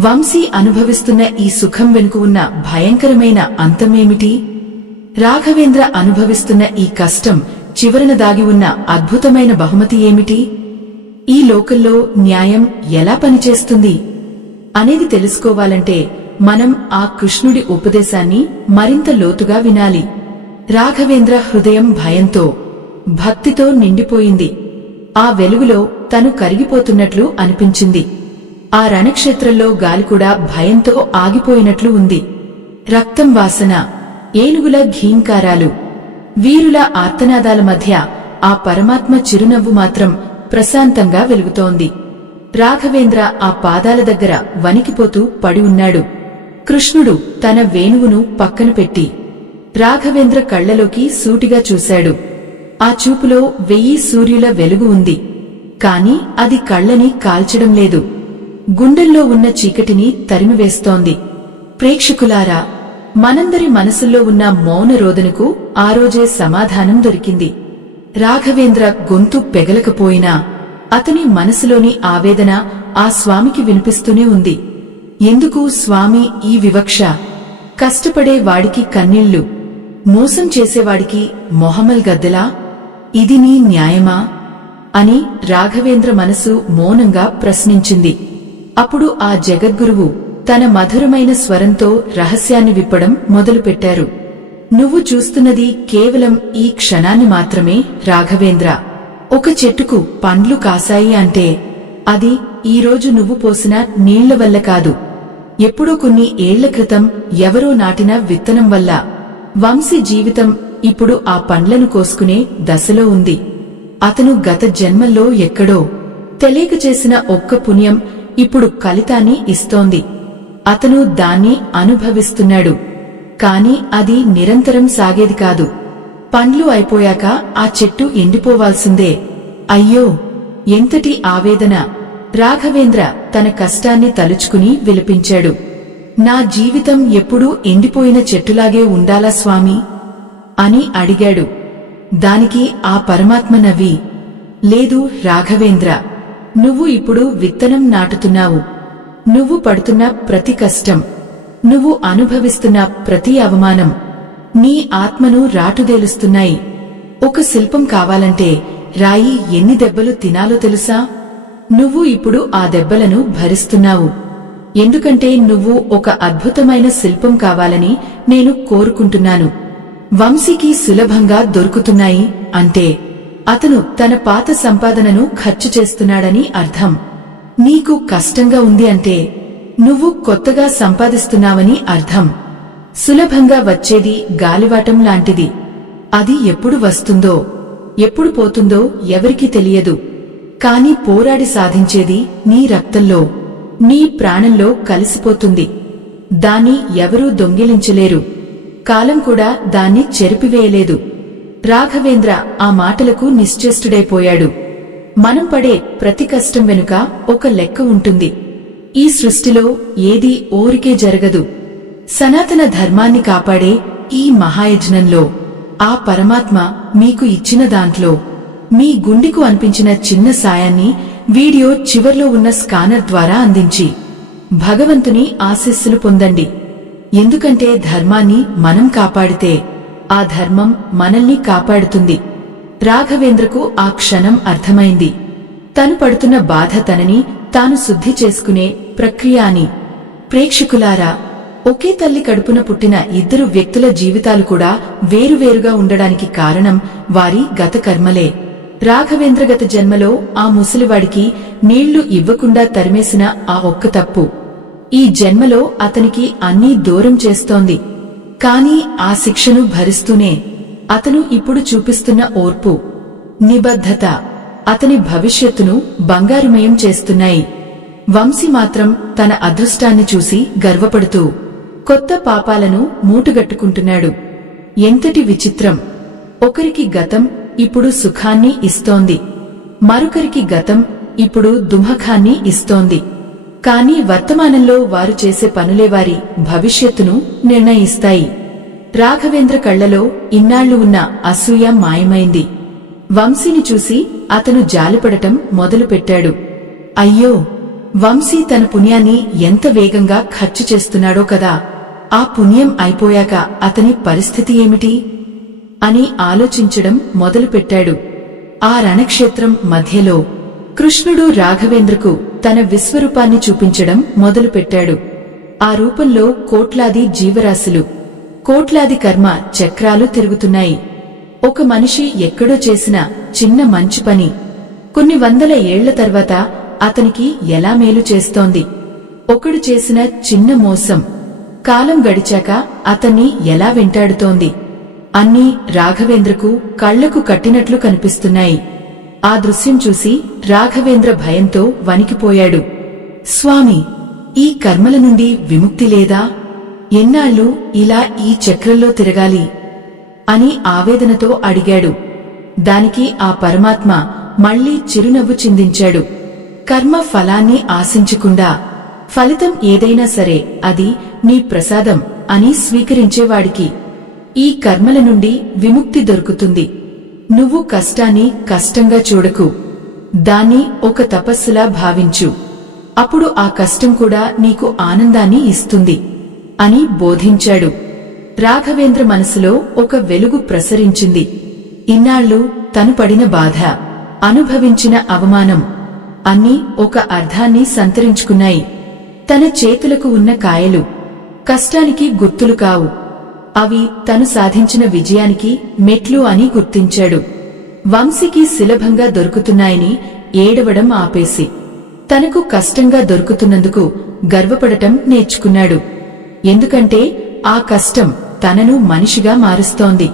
వంశీ అనుభవిస్తున్న ఈ సుఖం వెనుక ఉన్న భయంకరమైన అంతమేమిటి? రాఘవేంద్ర అనుభవిస్తున్న ఈ కష్టం చివరన దాగి ఉన్న అద్భుతమైన బహుమతి ఏమిటి? ఈ లోకంలో న్యాయం ఎలా పనిచేస్తుంది అనేది తెలుసుకోవాలంటే మనం ఆ కృష్ణుడి ఉపదేశాన్ని మరింత లోతుగా వినాలి. రాఘవేంద్ర హృదయం భయంతో, భక్తితో నిండిపోయింది. ఆ వెలుగులో తను కరిగిపోతున్నట్లు అనిపించింది. ఆ రణక్షేత్రంలో గాలి కూడా భయంతో ఆగిపోయినట్లు ఉంది. రక్తం వాసన, ఏనుగుల ఘీంకారాలు, వీరుల ఆర్తనాదాల మధ్య ఆ పరమాత్మ చిరునవ్వు మాత్రం ప్రశాంతంగా వెలుగుతోంది. రాఘవేంద్ర ఆ పాదాల దగ్గర వణికిపోతూ పడి ఉన్నాడు. కృష్ణుడు తన వేణువును పక్కన పెట్టి రాఘవేంద్ర కళ్లలోకి సూటిగా చూశాడు. ఆ చూపులో 1000 సూర్యుల వెలుగు ఉంది. కాని అది కళ్లని కాల్చడం లేదు, గుండెల్లో ఉన్న చీకటిని తరిమివేస్తోంది. ప్రేక్షకులారా, మనందరి మనసుల్లో ఉన్న మౌన రోదనకు ఆ రోజే సమాధానం దొరికింది. రాఘవేంద్ర గొంతు పెగలకపోయినా అతని మనసులోని ఆవేదన ఆ స్వామికి వినిపిస్తూనే ఉంది. ఎందుకు స్వామి ఈ వివక్ష? కష్టపడే వాడికి కన్నీళ్లు, మోసం చేసేవాడికి మొహమల్ గద్దెలా? ఇది నీ న్యాయమా అని రాఘవేంద్ర మనసు మౌనంగా ప్రశ్నించింది. అప్పుడు ఆ జగద్గురువు తన మధురమైన స్వరంతో రహస్యాన్ని విప్పడం మొదలుపెట్టారు. నువ్వు చూస్తున్నది కేవలం ఈ క్షణాన్ని మాత్రమే రాఘవేంద్ర. ఒక చెట్టుకు పండ్లు కాసాయి అంటే అది ఈరోజు నువ్వు పోసిన నీళ్ల వల్ల కాదు, ఎప్పుడో కొన్ని ఏళ్ల క్రితం ఎవరో నాటిన విత్తనం వల్ల. వంశీ జీవితం ఇప్పుడు ఆ పండ్లను కోసుకునే దశలో ఉంది. అతను గత జన్మల్లో ఎక్కడో తెలియక చేసిన ఒక్క పుణ్యం ఇప్పుడు ఫలితాన్ని ఇస్తోంది. అతను దాన్ని అనుభవిస్తున్నాడు. కాని అది నిరంతరం సాగేది కాదు. పండ్లు అయిపోయాక ఆ చెట్టు ఎండిపోవాల్సిందే. అయ్యో, ఎంతటి ఆవేదన! రాఘవేంద్ర తన కష్టాన్ని తలుచుకుని విలపించాడు. నా జీవితం ఎప్పుడూ ఎండిపోయిన చెట్టులాగే ఉండాలా స్వామీ అని అడిగాడు. దానికి ఆ పరమాత్మ నవ్వి, లేదు రాఘవేంద్ర, నువ్వు ఇప్పుడు విత్తనం నాటుతున్నావు. నువ్వు పడుతున్న ప్రతి కష్టం, నువ్వు అనుభవిస్తున్న ప్రతి అవమానం నీ ఆత్మను రాటుదేలుస్తున్నాయి. ఒక శిల్పం కావాలంటే రాయి ఎన్ని దెబ్బలు తినాలో తెలుసా? నువ్వు ఇప్పుడు ఆ దెబ్బలను భరిస్తున్నావు. ఎందుకంటే నువ్వు ఒక అద్భుతమైన శిల్పం కావాలని నేను కోరుకుంటున్నాను. వంశీకి సులభంగా దొరుకుతున్నాయి అంటే అతను తన పాత సంపాదనను ఖర్చు చేస్తున్నాడని అర్థం. నీకు కష్టంగా ఉంది అంటే నువ్వు కొత్తగా సంపాదిస్తున్నావని అర్థం. సులభంగా వచ్చేది గాలివాటం లాంటిది. అది ఎప్పుడు వస్తుందో ఎప్పుడు పోతుందో ఎవరికీ తెలియదు. కాని పోరాడి సాధించేది నీ రక్తంలో, నీ ప్రాణంలో కలిసిపోతుంది. దాన్ని ఎవరూ దొంగిలించలేరు. కాలం కూడా దాన్ని చెరిపివేయలేదు. రాఘవేంద్ర ఆ మాటలకు నిశ్చేష్టుడైపోయాడు. మనం పడే ప్రతి కష్టం వెనుక ఒక లెక్క ఉంటుంది. ఈ సృష్టిలో ఏదీ ఊరికే జరగదు. సనాతన ధర్మాన్ని కాపాడే ఈ మహాయజ్ఞంలో ఆ పరమాత్మ మీకు ఇచ్చిన దాంట్లో మీ గుండెకు అనిపించిన చిన్న సాయాన్ని వీడియో చివర్లో ఉన్న స్కానర్ ద్వారా అందించి భగవంతుని ఆశీస్సులు పొందండి. ఎందుకంటే ధర్మాన్ని మనం కాపాడితే ఆ ధర్మం మనల్ని కాపాడుతుంది. రాఘవేంద్రకు ఆ క్షణం అర్థమైంది. తను పడుతున్న బాధ తనని తాను శుద్ధి చేసుకునే ప్రక్రియ అని. ప్రేక్షకులారా, ఒకే తల్లి కడుపున పుట్టిన ఇద్దరు వ్యక్తుల జీవితాలు కూడా వేరువేరుగా ఉండడానికి కారణం వారి గత కర్మలే. రాఘవేంద్ర గత జన్మలో ఆ ముసలివాడికి నీళ్లు ఇవ్వకుండా తరిమేసిన ఆ ఒక్క తప్పు ఈ జన్మలో అతనికి అన్నీ దూరం చేస్తోంది. కాని ఆ శిక్షను భరిస్తూనే అతను ఇప్పుడు చూపిస్తున్న ఓర్పు, నిబద్ధత అతని భవిష్యత్తును బంగారుమయం చేస్తున్నాయి. వంశీ మాత్రం తన అదృష్టాన్ని చూసి గర్వపడుతూ కొత్త పాపాలను మూటగట్టుకుంటున్నాడు. ఎంతటి విచిత్రం! ఒకరికి గతం ఇప్పుడు సుఖాన్ని ఇస్తోంది, మరొకరికి గతం ఇప్పుడు దుమఖాన్ని ఇస్తోంది. కాని వర్తమానంలో వారు చేసే పనులే వారి భవిష్యత్తును నిర్ణయిస్తాయి. రాఘవేంద్ర కళ్లలో ఇన్నాళ్లు ఉన్న అసూయ మాయమైంది. వంశీని చూసి అతను జాలిపడటం మొదలుపెట్టాడు. అయ్యో, వంశీ తన పుణ్యాన్ని ఎంత వేగంగా ఖర్చు చేస్తున్నాడో కదా! ఆ పుణ్యం అయిపోయాక అతని పరిస్థితి ఏమిటి అని ఆలోచించడం మొదలుపెట్టాడు. ఆ రణక్షేత్రం మధ్యలో కృష్ణుడు రాఘవేంద్రకు తన విశ్వరూపాన్ని చూపించడం మొదలుపెట్టాడు. ఆ రూపంలో కోట్లాది జీవరాశులు, కోట్లాది కర్మ చక్రాలు తిరుగుతున్నాయి. ఒక మనిషి ఎక్కడో చేసిన చిన్న మంచి పని కొన్ని వందల ఏళ్ల తర్వాత అతనికి ఎలా మేలు చేస్తోంది. ఒకడు చేసిన చిన్న మోసం కాలం గడిచాక అతన్ని ఎలా వెంటాడుతోంది. అన్నీ రాఘవేంద్రకు కళ్లకు కట్టినట్లు కనిపిస్తున్నాయి. ఆ దృశ్యం చూసి రాఘవేంద్ర భయంతో వణికిపోయాడు. స్వామి, ఈ కర్మల నుండి విముక్తి లేదా? ఎన్నాళ్లు ఇలా ఈ చక్రంలో తిరగాలి అని ఆవేదనతో అడిగాడు. దానికి ఆ పరమాత్మ మళ్లీ చిరునవ్వు చిందించాడు. కర్మ ఫలాన్ని ఆశించకుండా ఫలితం ఏదైనా సరే అది నీ ప్రసాదం అని స్వీకరించేవాడికి ఈ కర్మల నుండి విముక్తి దొరుకుతుంది. నువ్వు కష్టాన్ని కష్టంగా చూడకు, దాన్ని ఒక తపస్సులా భావించు. అప్పుడు ఆ కష్టం కూడా నీకు ఆనందాన్ని ఇస్తుంది అని బోధించాడు. రాఘవేంద్ర మనసులో ఒక వెలుగు ప్రసరించింది. ఇన్నాళ్లు తను పడిన బాధ, అనుభవించిన అవమానం అన్నీ ఒక అర్థాన్ని సంతరించుకున్నాయి. తన చేతులకు ఉన్న కాయలు కష్టానికి గుర్తులు కావు, అవి తను సాధించిన విజయానికి మెట్లు అని గుర్తించాడు. వంశీకి సులభంగా దొరుకుతున్నాయని ఏడవడం ఆపేసి తనకు కష్టంగా దొరుకుతున్నందుకు గర్వపడటం నేర్చుకున్నాడు. ఎందుకంటే ఆ కష్టం తనను మనిషిగా మారుస్తోంది.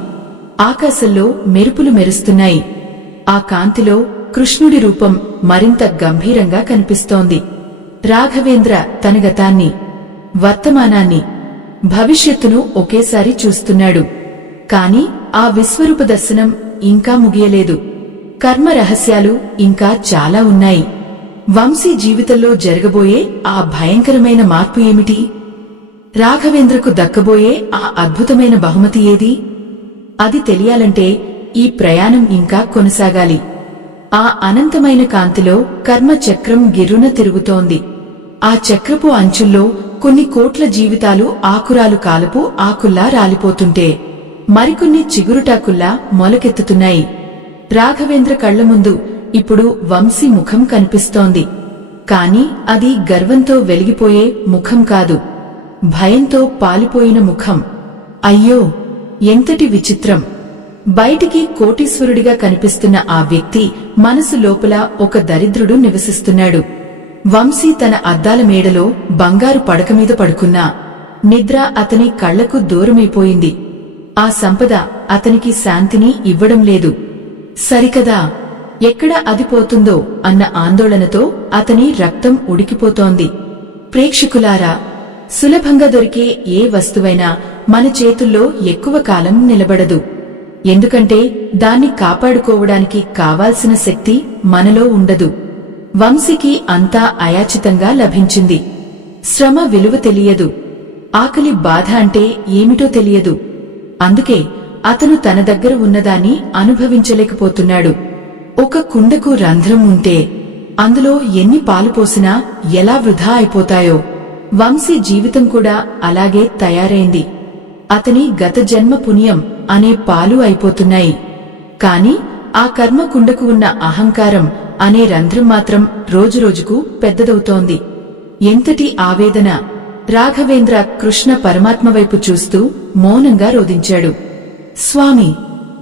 ఆకాశంలో మెరుపులు మెరుస్తున్నాయి. ఆ కాంతిలో కృష్ణుడి రూపం మరింత గంభీరంగా కనిపిస్తోంది. రాఘవేంద్ర తన గతాన్ని, వర్తమానాన్ని, భవిష్యత్తును ఒకేసారి చూస్తున్నాడు. కాని ఆ విశ్వరూప దర్శనం ఇంకా ముగియలేదు. కర్మ రహస్యాలు ఇంకా చాలా ఉన్నాయి. వంశీ జీవితంలో జరగబోయే ఆ భయంకరమైన మార్పు ఏమిటి? రాఘవేంద్రకు దక్కబోయే ఆ అద్భుతమైన బహుమతి ఏది? అది తెలియాలంటే ఈ ప్రయాణం ఇంకా కొనసాగాలి. ఆ అనంతమైన కాంతిలో కర్మ చక్రం గిర్రున తిరుగుతోంది. ఆ చక్రపు అంచుల్లో కొన్ని కోట్ల జీవితాలు ఆకురాలు కాలపు ఆకుల్లా రాలిపోతుంటే మరికొన్ని చిగురుటాకుల్లా మొలకెత్తుతున్నాయి. రాఘవేంద్ర కళ్ల ముందు ఇప్పుడు వంశీ ముఖం కనిపిస్తోంది. కాని అది గర్వంతో వెలిగిపోయే ముఖం కాదు, భయంతో పాలిపోయిన ముఖం. అయ్యో, ఎంతటి విచిత్రం! బయటికి కోటీశ్వరుడిగా కనిపిస్తున్న ఆ వ్యక్తి మనసు లోపల ఒక దరిద్రుడు నివసిస్తున్నాడు. వంశీ తన అద్దాల మేడలో బంగారు పడకమీద పడుకున్నా నిద్ర అతని కళ్లకు దూరమైపోయింది. ఆ సంపద అతనికి శాంతిని ఇవ్వడం లేదు. సరికదా, ఎక్కడ అది పోతుందో అన్న ఆందోళనతో అతని రక్తం ఉడికిపోతోంది. ప్రేక్షకులారా, సులభంగా దొరికే ఏ వస్తువైనా మన చేతుల్లో ఎక్కువ కాలం నిలబడదు. ఎందుకంటే దాన్ని కాపాడుకోవడానికి కావాల్సిన శక్తి మనలో ఉండదు. వంశీకి అంతా అయాచితంగా లభించింది. శ్రమ విలువ తెలియదు, ఆకలి బాధ అంటే ఏమిటో తెలియదు. అందుకే అతను తన దగ్గర ఉన్నదాన్ని అనుభవించలేకపోతున్నాడు. ఒక కుండకు రంధ్రం ఉంటే అందులో ఎన్ని పాలు పోసినా ఎలా వృధా అయిపోతాయో వంశీ జీవితం కూడా అలాగే తయారైంది. అతని గత జన్మ పుణ్యం అనే పాలు అయిపోతున్నాయి. కాని ఆ కర్మ కుండకు ఉన్న అహంకారం అనే రంధ్రం మాత్రం రోజురోజుకు పెద్దదవుతోంది. ఎంతటి ఆవేదన! రాఘవేంద్ర కృష్ణ పరమాత్మ వైపు చూస్తూ మౌనంగా రోదించాడు. స్వామి,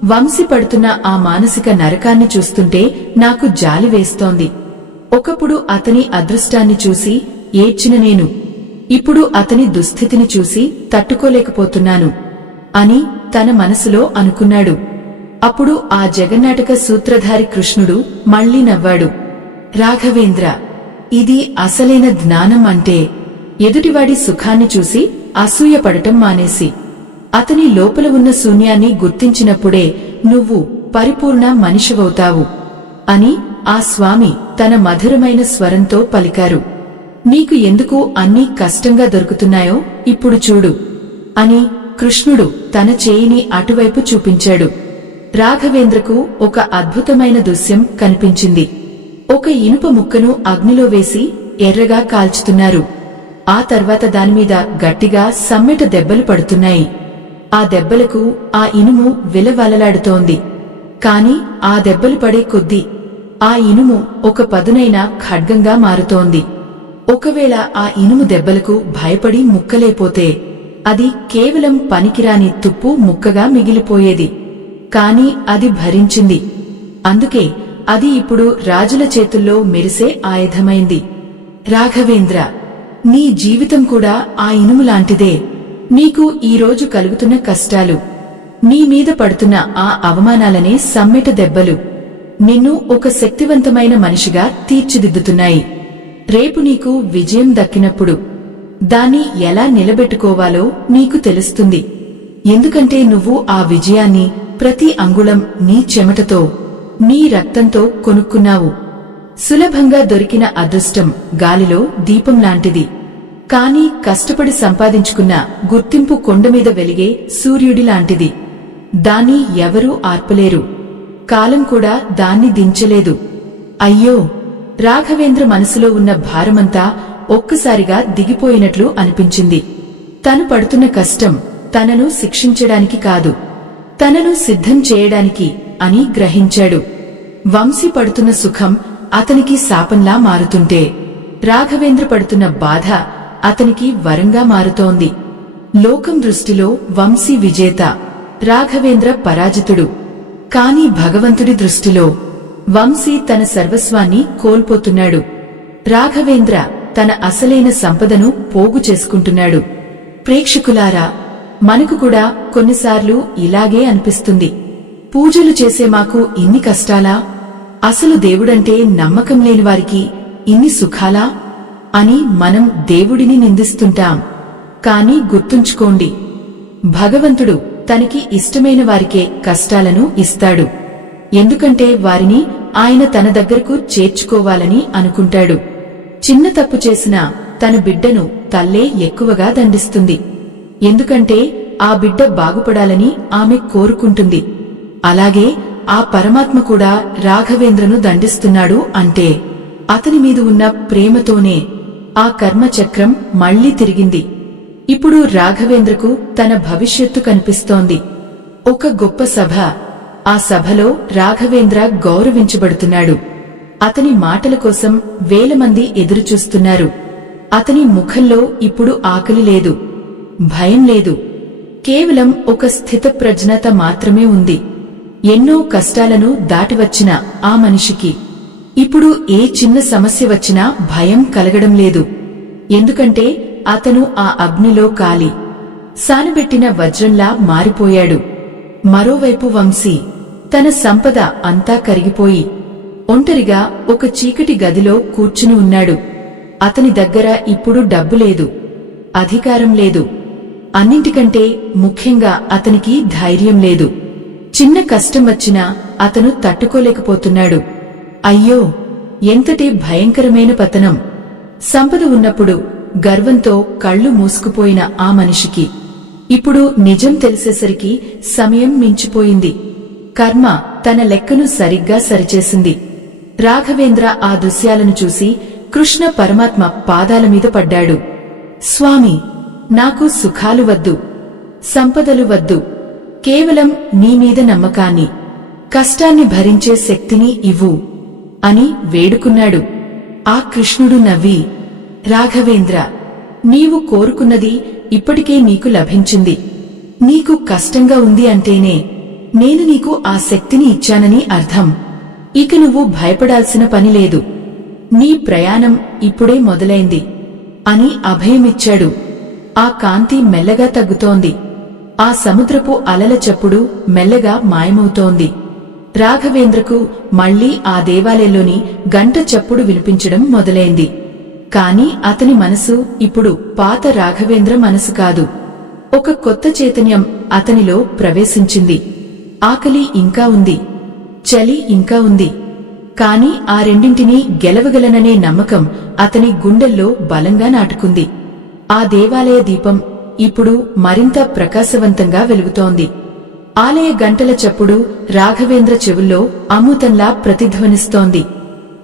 వంశీ పడుతున్న ఆ మానసిక నరకాన్ని చూస్తుంటే నాకు జాలి వేస్తోంది. ఒకప్పుడు అతని అదృష్టాన్ని చూసి ఏడ్చిన నేను ఇప్పుడు అతని దుస్థితిని చూసి తట్టుకోలేకపోతున్నాను అని తన మనసులో అనుకున్నాడు. అప్పుడు ఆ జగన్నాటక సూత్రధారి కృష్ణుడు మళ్లీ నవ్వాడు. రాఘవేంద్ర, ఇది అసలైన జ్ఞానం అంటే ఎదుటివాడి సుఖాన్ని చూసి అసూయపడటం మానేసి అతని లోపల ఉన్న శూన్యాన్ని గుర్తించినప్పుడే నువ్వు పరిపూర్ణ మనిషివవుతావు అని ఆ స్వామి తన మధురమైన స్వరంతో పలికారు. నీకు ఎందుకు అన్నీ కష్టంగా దొరుకుతున్నాయో ఇప్పుడు చూడు అని కృష్ణుడు తన చేయిని అటువైపు చూపించాడు. రాఘవేంద్రకు ఒక అద్భుతమైన దృశ్యం కనిపించింది. ఒక ఇనుప ముక్కను అగ్నిలో వేసి ఎర్రగా కాల్చుతున్నారు. ఆ తర్వాత దానిమీద గట్టిగా సమ్మెట దెబ్బలు పడుతున్నాయి. ఆ దెబ్బలకు ఆ ఇనుము విలవలలాడుతోంది. కాని ఆ దెబ్బలు పడే కొద్దీ ఆ ఇనుము ఒక పదునైన ఖడ్గంగా మారుతోంది. ఒకవేళ ఆ ఇనుము దెబ్బలకు భయపడి ముక్కలైపోతే అది కేవలం పనికిరాని తుప్పు ముక్కగా మిగిలిపోయేది. కాని అది భరించింది. అందుకే అది ఇప్పుడు రాజుల చేతుల్లో మెరిసే ఆయుధమైంది. రాఘవేంద్ర, నీ జీవితం కూడా ఆ ఇనుము లాంటిదే. నీకు ఈరోజు కలుగుతున్న కష్టాలు, నీ మీద పడుతున్న ఆ అవమానాలనే సమ్మెట దెబ్బలు నిన్ను ఒక శక్తివంతమైన మనిషిగా తీర్చిదిద్దుతున్నాయి. రేపు నీకు విజయం దక్కినప్పుడు దాన్ని ఎలా నిలబెట్టుకోవాలో నీకు తెలుస్తుంది. ఎందుకంటే నువ్వు ఆ విజయాన్ని ప్రతి అంగుళం నీ చెమటతో, నీ రక్తంతో కొనుక్కున్నావు. సులభంగా దొరికిన అదృష్టం గాలిలో దీపం లాంటిది. కాని కష్టపడి సంపాదించుకున్న గుర్తింపు కొండమీద వెలిగే సూర్యుడి లాంటిది. దాన్ని ఎవరూ ఆర్పలేరు. కాలం కూడా దాన్ని దించలేదు. అయ్యో! రాఘవేంద్ర మనసులో ఉన్న భారమంతా ఒక్కసారిగా దిగిపోయినట్లు అనిపించింది. తను పడుతున్న కష్టం తనను శిక్షించడానికి కాదు, తనను సిద్ధం చేయడానికి అని గ్రహించాడు. వంశీ పడుతున్న సుఖం అతనికి శాపంలా మారుతుంటే రాఘవేంద్ర పడుతున్న బాధ అతనికి వరంగా మారుతోంది. లోకం దృష్టిలో వంశీ విజేత, రాఘవేంద్ర పరాజితుడు. కాని భగవంతుడి దృష్టిలో వంశీ తన సర్వస్వాన్ని కోల్పోతున్నాడు. రాఘవేంద్ర తన అసలైన సంపదను పోగు చేసుకుంటున్నాడు. ప్రేక్షకులారా, మనకు కూడా కొన్నిసార్లు ఇలాగే అనిపిస్తుంది. పూజలు చేసే మాకు ఇన్ని కష్టాలా? అసలు దేవుడంటే నమ్మకం లేని వారికి ఇన్ని సుఖాలా అని మనం దేవుడిని నిందిస్తుంటాం. కాని గుర్తుంచుకోండి, భగవంతుడు తనకి ఇష్టమైన వారికే కష్టాలను ఇస్తాడు. ఎందుకంటే వారిని ఆయన తన దగ్గరకు చేర్చుకోవాలని అనుకుంటాడు. చిన్న తప్పు చేసినా తన బిడ్డను తల్లే ఎక్కువగా దండిస్తుంది. ఎందుకంటే ఆ బిడ్డ బాగుపడాలని ఆమె కోరుకుంటుంది. అలాగే ఆ పరమాత్మ కూడా రాఘవేంద్రను దండిస్తున్నాడు అంటే అతని మీద ఉన్న ప్రేమతోనే. ఆ కర్మచక్రం మళ్లీ తిరిగింది. ఇప్పుడు రాఘవేంద్రకు తన భవిష్యత్తు కనిపిస్తోంది. ఒక గొప్ప సభ. ఆ సభలో రాఘవేంద్ర గౌరవించబడుతున్నాడు. అతని మాటల కోసం వేల మంది ఎదురుచూస్తున్నారు. అతని ముఖంలో ఇప్పుడు ఆకలి లేదు, భయం లేదు, కేవలం ఒక స్థితప్రజ్ఞత మాత్రమే ఉంది. ఎన్నో కష్టాలను దాటివచ్చిన ఆ మనిషికి ఇప్పుడు ఏ చిన్న సమస్య వచ్చినా భయం కలగడం లేదు. ఎందుకంటే అతను ఆ అగ్నిలో కాలి సానబెట్టిన వజ్రంలా మారిపోయాడు. మరోవైపు వంశీ తన సంపద అంతా కరిగిపోయి ఒంటరిగా ఒక చీకటి గదిలో కూర్చుని ఉన్నాడు. అతని దగ్గర ఇప్పుడు డబ్బు లేదు, అధికారం లేదు, అన్నింటికంటే ముఖ్యంగా అతనికి ధైర్యం లేదు. చిన్న కష్టం వచ్చినా అతను తట్టుకోలేకపోతున్నాడు. అయ్యో, ఎంతటి భయంకరమైన పతనం! సంపద ఉన్నప్పుడు గర్వంతో కళ్ళు మూసుకుపోయిన ఆ మనిషికి ఇప్పుడు నిజం తెలిసేసరికి సమయం మించిపోయింది. కర్మ తన లెక్కను సరిగ్గా సరిచేసింది. రాఘవేంద్ర ఆ దృశ్యాలను చూసి కృష్ణ పరమాత్మ పాదాల మీద పడ్డాడు. స్వామి, నాకు సుఖాలు వద్దు, సంపదలు వద్దు, కేవలం నీమీద నమ్మకాన్ని, కష్టాన్ని భరించే శక్తిని ఇవ్వు అని వేడుకున్నాడు. ఆ కృష్ణుడు నవ్వి, రాఘవేంద్ర, నీవు కోరుకున్నది ఇప్పటికే నీకు లభించింది. నీకు కష్టంగా ఉంది అంటేనే నేను నీకు ఆ శక్తిని ఇచ్చానని అర్థం. ఇక నువ్వు భయపడాల్సిన పని లేదు. నీ ప్రయాణం ఇప్పుడే మొదలైంది అని అభయమిచ్చాడు. ఆ కాంతి మెల్లగా తగ్గుతోంది. ఆ సముద్రపు అలల చప్పుడు మెల్లగా మాయమవుతోంది. రాఘవేంద్రకు మళ్లీ ఆ దేవాలయంలోని గంట చప్పుడు వినిపించడం మొదలైంది. కాని అతని మనసు ఇప్పుడు పాత రాఘవేంద్ర మనసు కాదు. ఒక కొత్త చైతన్యం అతనిలో ప్రవేశించింది. ఆకలి ఇంకా ఉంది, చలి ఇంకా ఉంది, కాని ఆ రెండింటినీ గెలవగలననే నమ్మకం అతని గుండెల్లో బలంగా నాటుకుంది. ఆ దేవాలయ దీపం ఇప్పుడు మరింత ప్రకాశవంతంగా వెలుగుతోంది. ఆలయ గంటల చప్పుడు రాఘవేంద్ర చెవుల్లో అమృతంలా ప్రతిధ్వనిస్తోంది.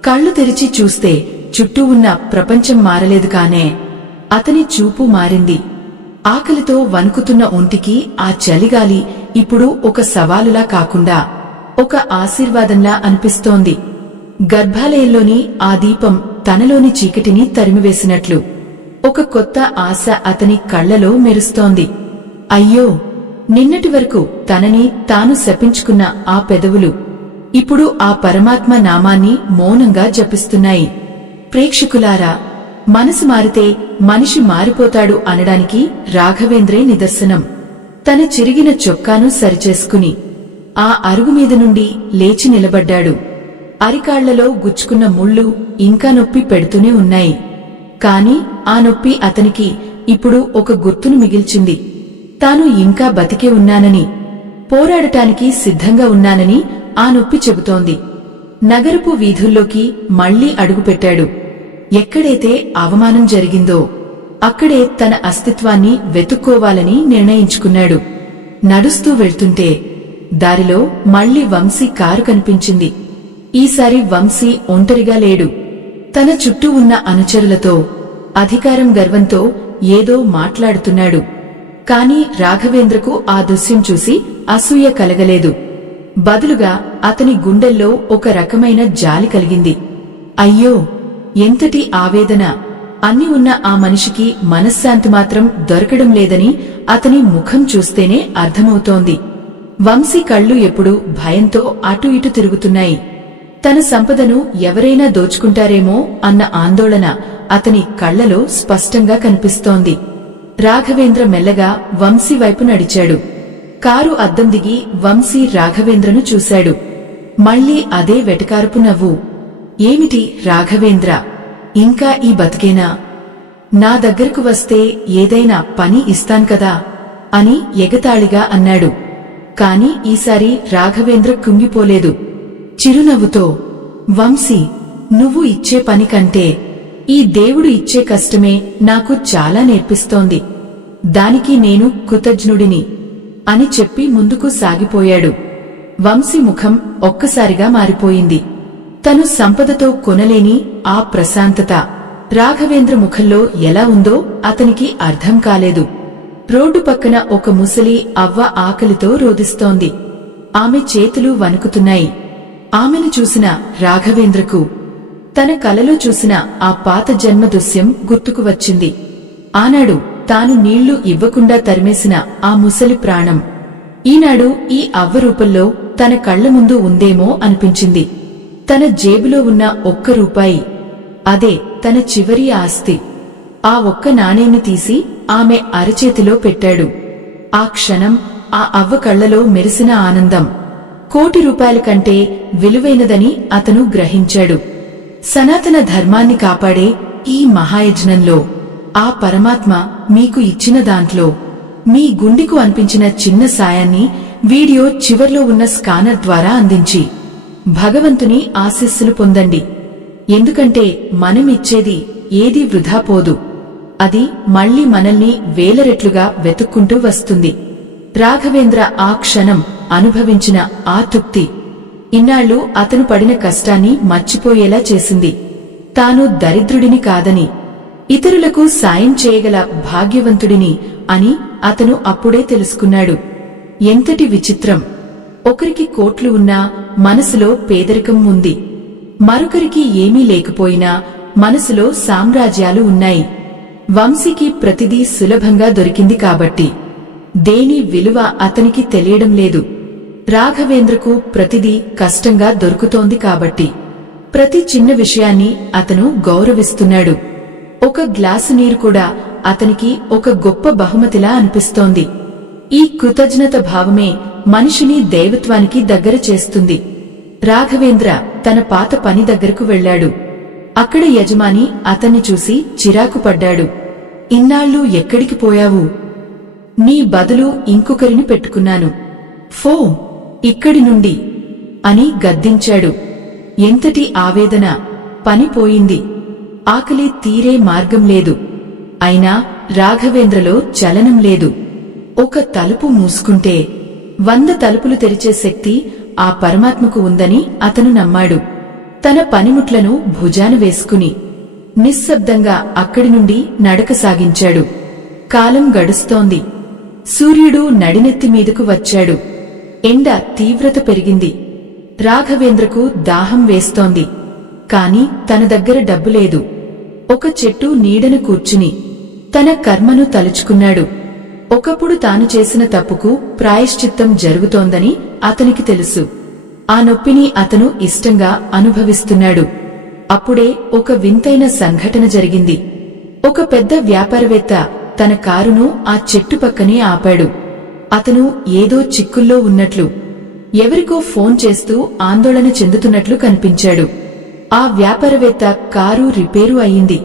కళ్ళు తెరిచి చూస్తే చుట్టూ ఉన్న ప్రపంచం మారలేదు, కానే అతని చూపు మారింది. ఆకలితో వణుకుతున్న ఒంటికి ఆ చలిగాలి ఇప్పుడు ఒక సవాలులా కాకుండా ఒక ఆశీర్వాదంలా అనిపిస్తోంది. గర్భాలయంలోని ఆ దీపం తనలోని చీకటిని తరిమివేసినట్లు ఒక కొత్త ఆశ అతని కళ్లలో మెరుస్తోంది. అయ్యో, నిన్నటి వరకు తనని తాను శపించుకున్న ఆ పెదవులు ఇప్పుడు ఆ పరమాత్మ నామాన్ని మౌనంగా జపిస్తున్నాయి. ప్రేక్షకులారా, మనసు మారితే మనిషి మారిపోతాడు అనడానికి రాఘవేంద్రే నిదర్శనం. తన చిరిగిన చొక్కాను సరిచేసుకుని ఆ అరుగుమీద నుండి లేచి నిలబడ్డాడు. అరికాళ్లలో గుచ్చుకున్న ముళ్ళు ఇంకా నొప్పి పెడుతూనే ఉన్నాయి. కాని ఆ నొప్పి అతనికి ఇప్పుడు ఒక గుర్తును మిగిల్చింది. తాను ఇంకా బతికే ఉన్నానని, పోరాడటానికి సిద్ధంగా ఉన్నానని ఆ నొప్పి చెబుతోంది. నగరపు వీధుల్లోకి మళ్లీ అడుగుపెట్టాడు. ఎక్కడైతే అవమానం జరిగిందో అక్కడే తన అస్తిత్వాన్ని వెతుక్కోవాలని నిర్ణయించుకున్నాడు. నడుస్తూ వెళ్తుంటే దారిలో మళ్లీ వంశీ కారు కనిపించింది. ఈసారి వంశీ ఒంటరిగా లేడు. తన చుట్టూ ఉన్న అనుచరులతో, అధికారం గర్వంతో ఏదో మాట్లాడుతున్నాడు. కాని రాఘవేంద్రకు ఆ దృశ్యం చూసి అసూయ కలగలేదు. బదులుగా అతని గుండెల్లో ఒక రకమైన జాలి కలిగింది. అయ్యో, ఎంతటి ఆవేదన! అన్ని ఉన్న ఆ మనిషికి మనశ్శాంతి మాత్రం దొరకడం లేదని అతని ముఖం చూస్తేనే అర్థమవుతోంది. వంశీ కళ్ళు ఎప్పుడూ భయంతో అటు ఇటు తిరుగుతున్నాయి. తన సంపదను ఎవరైనా దోచుకుంటారేమో అన్న ఆందోళన అతని కళ్లలో స్పష్టంగా కనిపిస్తోంది. రాఘవేంద్ర మెల్లగా వంశీ వైపు నడిచాడు. కారు అద్దం దిగి వంశీ రాఘవేంద్రను చూశాడు. మళ్ళీ అదే వెటకారపు నవ్వు. ఏమిటి రాఘవేంద్ర, ఇంకా ఈ బతికేనా? నా దగ్గరకు వస్తే ఏదైనా పని ఇస్తాన్కదా అని ఎగతాళిగా అన్నాడు. కాని ఈసారి రాఘవేంద్ర కుంగిపోలేదు. చిరునవ్వుతో, వంశీ, నువ్వు ఇచ్చే పని కంటే ఈ దేవుడు ఇచ్చే కష్టమే నాకు చాలా నేర్పిస్తోంది. దానికి నేను కృతజ్ఞుడిని అని చెప్పి ముందుకు సాగిపోయాడు. వంశీ ముఖం ఒక్కసారిగా మారిపోయింది. తను సంపదతో కొనలేని ఆ ప్రశాంతత రాఘవేంద్ర ముఖంలో ఎలా ఉందో అతనికి అర్థం కాలేదు. రోడ్డు పక్కన ఒక ముసలి అవ్వ ఆకలితో రోదిస్తోంది. ఆమె చేతులు వణుకుతున్నాయి. ఆమెను చూసిన రాఘవేంద్రకు తన కలలో చూసిన ఆ పాత జన్మ దృశ్యం గుర్తుకు వచ్చింది. ఆనాడు తాను నీళ్లు ఇవ్వకుండా తరిమేసిన ఆ ముసలి ప్రాణం ఈనాడు ఈ అవ్వ రూపంలో తన కళ్ల ముందు ఉందేమో అనిపించింది. తన జేబులో ఉన్న ₹1, అదే తన చివరి ఆస్తి. ఆ ఒక్క నాణేన్ని తీసి ఆమె అరచేతిలో పెట్టాడు. ఆ క్షణం ఆ అవ్వ కళ్లలో మెరిసిన ఆనందం ₹1,00,00,000 కంటే విలువైనదని అతను గ్రహించాడు. సనాతన ధర్మాన్ని కాపాడే ఈ మహాయజ్ఞంలో ఆ పరమాత్మ మీకు ఇచ్చిన దాంట్లో మీ గుండెకు అనిపించిన చిన్న సాయాన్ని వీడియో చివర్లో ఉన్న స్కానర్ ద్వారా అందించి భగవంతుని ఆశీస్సులు పొందండి. ఎందుకంటే మనమిచ్చేది ఏదీ వృధా పోదు. అది మళ్లీ మనల్ని వేల రెట్లుగా వెతుక్కుంటూ వస్తుంది. రాఘవేంద్ర ఆ క్షణం అనుభవించిన ఆ తృప్తి ఇన్నాళ్లు అతను పడిన కష్టాన్ని మర్చిపోయేలా చేసింది. తాను దరిద్రుడిని కాదని, ఇతరులకు సాయం చేయగల భాగ్యవంతుడిని అని అతను అప్పుడే తెలుసుకున్నాడు. ఎంతటి విచిత్రం! ఒకరికి కోట్లు ఉన్నా మనసులో పేదరికం ఉంది. మరొకరికి ఏమీ లేకపోయినా మనసులో సామ్రాజ్యాలు ఉన్నాయి. వంశీకి ప్రతిదీ సులభంగా దొరికింది కాబట్టి దేని విలువ అతనికి తెలియడం లేదు. రాఘవేంద్రకు ప్రతిదీ కష్టంగా దొరుకుతోంది కాబట్టి ప్రతి చిన్న విషయాన్ని అతను గౌరవిస్తున్నాడు. ఒక గ్లాసు నీరు కూడా అతనికి ఒక గొప్ప బహుమతిలా అనిపిస్తోంది. ఈ కృతజ్ఞత భావమే మనిషిని దైవత్వానికి దగ్గర చేస్తుంది. రాఘవేంద్ర తన పాత పని దగ్గరకు వెళ్లాడు. అక్కడ యజమాని అతన్ని చూసి చిరాకు పడ్డాడు. ఇన్నాళ్లు ఎక్కడికి పోయావు? నీ బదులు ఇంకొకరిని పెట్టుకున్నాను. ఫో, ఇక్కడి నుండి అని గద్దించాడు. ఎంతటి ఆవేదన! పని పోయింది. ఆకలి తీరే మార్గం లేదు. అయినా రాఘవేంద్రలో చలనం లేదు. ఒక తలుపు మూసుకుంటే 100 తలుపులు తెరిచే శక్తి ఆ పరమాత్మకు ఉందని అతను నమ్మాడు. తన పనిముట్లను భుజాన వేసుకుని నిశ్శబ్దంగా అక్కడి నుండి నడక సాగించాడు. కాలం గడుస్తోంది. సూర్యుడు నడినెత్తి మీదకు వచ్చాడు. ఎండ తీవ్రత పెరిగింది. రాఘవేంద్రకు దాహం వేస్తోంది. కాని తన దగ్గర డబ్బు లేదు. ఒక చెట్టు నీడను కూర్చుని తన కర్మను తలుచుకున్నాడు. ఒకప్పుడు తాను చేసిన తప్పుకు ప్రాయశ్చిత్తం జరుగుతోందని అతనికి తెలుసు. ఆ నొప్పిని అతను ఇష్టంగా అనుభవిస్తున్నాడు. అప్పుడే ఒక వింతైన సంఘటన జరిగింది. ఒక పెద్ద వ్యాపారవేత్త తన కారును ఆ చెట్టు పక్కనే ఆపాడు. అతను ఏదో చిక్కుల్లో ఉన్నట్లు, ఎవరికో ఫోన్ చేస్తూ ఆందోళన చెందుతున్నట్లు కనిపించాడు. ఆ వ్యాపారవేత్త కారు రిపేరు అయింది.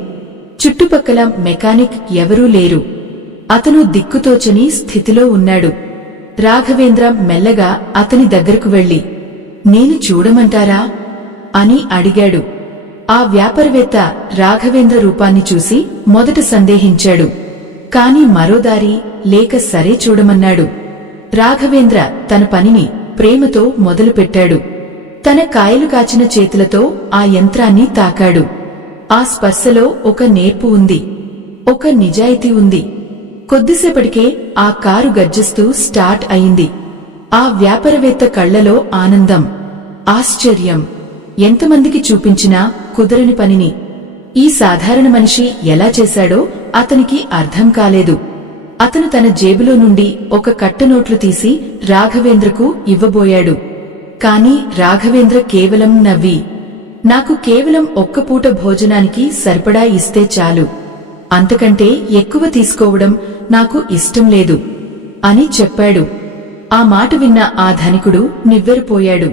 చుట్టుపక్కల మెకానిక్ ఎవరూ లేరు. అతను దిక్కుతోచని స్థితిలో ఉన్నాడు. రాఘవేంద్ర మెల్లగా అతని దగ్గరకు వెళ్లి, నేను చూడమంటారా అని అడిగాడు. ఆ వ్యాపారవేత్త రాఘవేంద్ర రూపాన్ని చూసి మొదట సందేహించాడు. కాని మరో దారి లేక సరే చూడమన్నాడు. రాఘవేంద్ర తన పనిని ప్రేమతో మొదలుపెట్టాడు. తన కాయలు కాచిన చేతులతో ఆ యంత్రాన్ని తాకాడు. ఆ స్పర్శలో ఒక నేర్పు ఉంది, ఒక నిజాయితీ ఉంది. కొద్దిసేపటికే ఆ కారు గర్జిస్తూ స్టార్ట్ అయింది. ఆ వ్యాపారవేత్త కళ్లలో ఆనందం, ఆశ్చర్యం. ఎంతమందికి చూపించినా కుదరని పనిని ఈ సాధారణ మనిషి ఎలా చేశాడో అతనికి అర్థం కాలేదు. అతను తన జేబులో నుండి ఒక కట్టనోట్లు తీసి రాఘవేంద్రకు ఇవ్వబోయాడు. కాని రాఘవేంద్ర కేవలం నవ్వి, నాకు కేవలం ఒక్క పూట భోజనానికి సరిపడా ఇస్తే చాలు, అంతకంటే ఎక్కువ తీసుకోవడం నాకు ఇష్టం లేదు అని చెప్పాడు. ఆ మాట విన్న ఆ ధనికుడు నివ్వెరపోయాడు.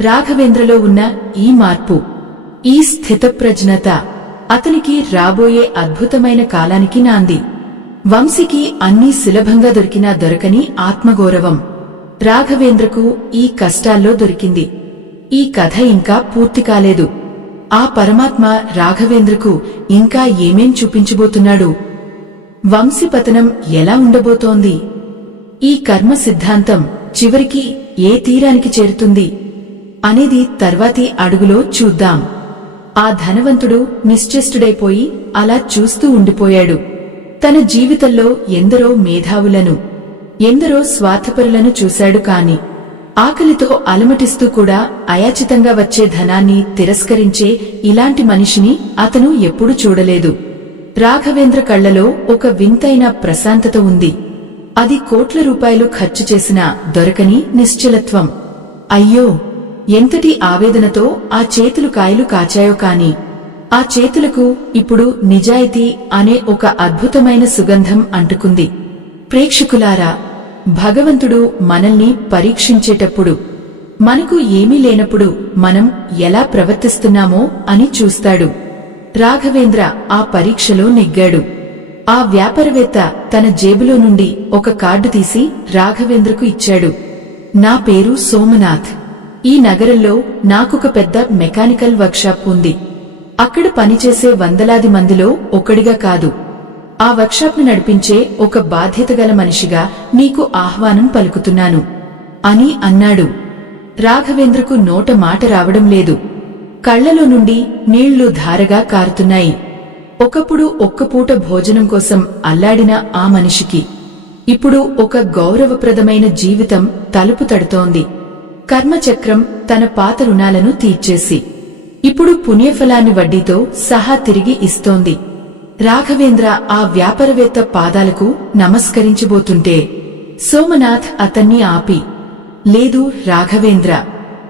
రాఘవేంద్రలో ఉన్న ఈ మార్పు, ఈ స్థితప్రజ్ఞత అతనికి రాబోయే అద్భుతమైన కాలానికి నాంది. వంశీకి అన్నీ సులభంగా దొరికినా దొరకని ఆత్మగౌరవం రాఘవేంద్రకు ఈ కష్టాల్లో దొరికింది. ఈ కథ ఇంకా పూర్తి కాలేదు. ఆ పరమాత్మ రాఘవేంద్రకు ఇంకా ఏమేం చూపించబోతున్నాడు? వంశీ పతనం ఎలా ఉండబోతోంది? ఈ కర్మ సిద్ధాంతం చివరికి ఏ తీరానికి చేరుతుంది అనేది తర్వాతి అడుగులో చూద్దాం. ఆ ధనవంతుడు నిశ్చేష్టుడైపోయి అలా చూస్తూ ఉండిపోయాడు. తన జీవితంలో ఎందరో మేధావులను, ఎందరో స్వార్థపరులను చూశాడు. కాని ఆకలితో అలమటిస్తూ కూడా అయాచితంగా వచ్చే ధనాన్ని తిరస్కరించే ఇలాంటి మనిషిని అతను ఎప్పుడూ చూడలేదు. రాఘవేంద్ర కళ్లలో ఒక వింతైన ప్రశాంతత ఉంది. అది కోట్ల రూపాయలు ఖర్చు చేసినా దొరకని నిశ్చలత్వం. అయ్యో, ఎంతటి ఆవేదనతో ఆ చేతులు కాయలు కాచాయో. కాని ఆ చేతులకు ఇప్పుడు నిజాయితీ అనే ఒక అద్భుతమైన సుగంధం అంటుకుంది. ప్రేక్షకులారా, భగవంతుడు మనల్ని పరీక్షించేటప్పుడు, మనకు ఏమీ లేనప్పుడు మనం ఎలా ప్రవర్తిస్తున్నామో అని చూస్తాడు. రాఘవేంద్ర ఆ పరీక్షలో నెగ్గాడు. ఆ వ్యాపారవేత్త తన జేబులో నుండి ఒక కార్డు తీసి రాఘవేంద్రకు ఇచ్చాడు. నా పేరు సోమనాథ్. ఈ నగరంలో నాకొక పెద్ద మెకానికల్ వర్క్షాప్ ఉంది. అక్కడ పనిచేసే వందలాది మందిలో ఒకడిగా కాదు, ఆ వర్క్షాప్ను నడిపించే ఒక బాధ్యతగల మనిషిగా నీకు ఆహ్వానం పలుకుతున్నాను అని అన్నాడు. రాఘవేంద్రకు నోట మాట రావడం లేదు. కళ్లలో నుండి నీళ్లు ధారగా కారుతున్నాయి. ఒకప్పుడు ఒక్కపూట భోజనం కోసం అల్లాడిన ఆ మనిషికి ఇప్పుడు ఒక గౌరవప్రదమైన జీవితం తలుపు తడుతోంది. కర్మచక్రం తన పాత రుణాలను తీర్చేసి ఇప్పుడు పుణ్యఫలాన్ని వడ్డీతో సహా తిరిగి ఇస్తోంది. రాఘవేంద్ర ఆ వ్యాపారవేత్త పాదాలకు నమస్కరించబోతుంటే సోమనాథ్ అతన్ని ఆపి, లేదు రాఘవేంద్ర,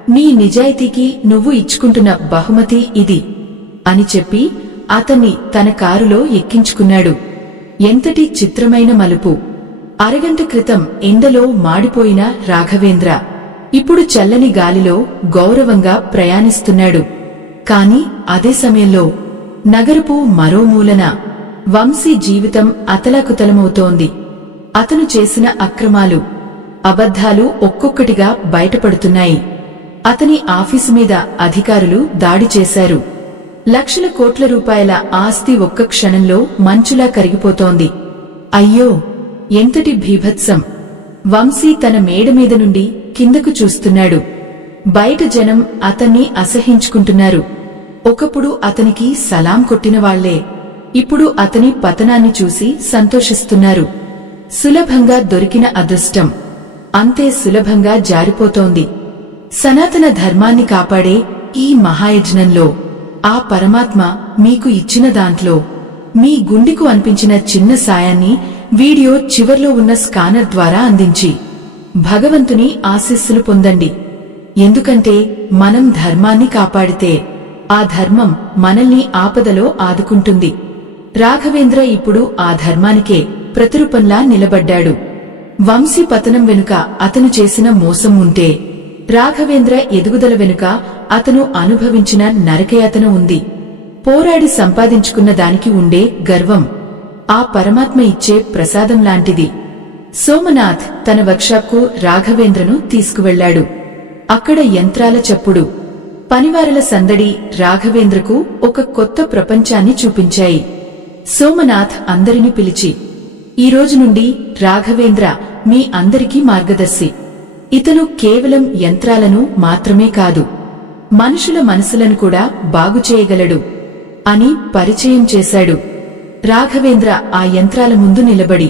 నీ నిజాయితీకి నువ్వు ఇచ్చుకుంటున్న బహుమతి ఇది అని చెప్పి అతన్ని తన కారులో ఎక్కించుకున్నాడు. ఎంతటి చిత్రమైన మలుపు! అరగంట క్రితం ఎండలో మాడిపోయిన రాఘవేంద్ర ఇప్పుడు చల్లని గాలిలో గౌరవంగా ప్రయాణిస్తున్నాడు. కాని అదే సమయంలో నగరపు మరో మూలన వంశీ జీవితం అతలాకుతలమవుతోంది. అతను చేసిన అక్రమాలు, అబద్ధాలు ఒక్కొక్కటిగా బయటపడుతున్నాయి. అతని ఆఫీసు మీద అధికారులు దాడి చేశారు. లక్షల కోట్ల రూపాయల ఆస్తి ఒక్క క్షణంలో మంచులా కరిగిపోతోంది. అయ్యో, ఎంతటి భీభత్సం! వంశీ తన మేడ మీద నుండి కిందకు చూస్తున్నాడు. బయట జనం అతన్ని అసహించుకుంటున్నారు. ఒకప్పుడు అతనికి సలాం కొట్టిన వాళ్లే ఇప్పుడు అతని పతనాన్ని చూసి సంతోషిస్తున్నారు. సులభంగా దొరికిన అదృష్టం అంతే సులభంగా జారిపోతోంది. సనాతన ధర్మాన్ని కాపాడే ఈ మహాయజ్ఞంలో ఆ పరమాత్మ మీకు ఇచ్చిన దాంట్లో మీ గుండెకు అనిపించిన చిన్న సాయాన్ని వీడియో చివర్లో ఉన్న స్కానర్ ద్వారా అందించి భగవంతుని ఆశీస్సులు పొందండి. ఎందుకంటే మనం ధర్మాన్ని కాపాడితే ఆ ధర్మం మనల్ని ఆపదలో ఆదుకుంటుంది. రాఘవేంద్ర ఇప్పుడు ఆ ధర్మానికే ప్రతిరూపంలా నిలబడ్డాడు. వంశీ పతనం వెనుక అతను చేసిన మోసం ఉంటే, రాఘవేంద్ర ఎదుగుదల వెనుక అతను అనుభవించిన నరకయాతన ఉంది. పోరాడి సంపాదించుకున్న దానికి ఉండే గర్వం ఆ పరమాత్మ ఇచ్చే ప్రసాదం లాంటిది. సోమనాథ్ తన వర్క్షాప్కు రాఘవేంద్రను తీసుకువెళ్లాడు. అక్కడ యంత్రాల చప్పుడు, పనివారల సందడి రాఘవేంద్రకు ఒక కొత్త ప్రపంచాన్ని చూపించాయి. సోమనాథ్ అందరినీ పిలిచి, ఈరోజు నుండి రాఘవేంద్ర మీ అందరికీ మార్గదర్శి. ఇతను కేవలం యంత్రాలను మాత్రమే కాదు, మనుషుల మనసులను కూడా బాగుచేయగలడు అని పరిచయం చేశాడు. రాఘవేంద్ర ఆ యంత్రాల ముందు నిలబడి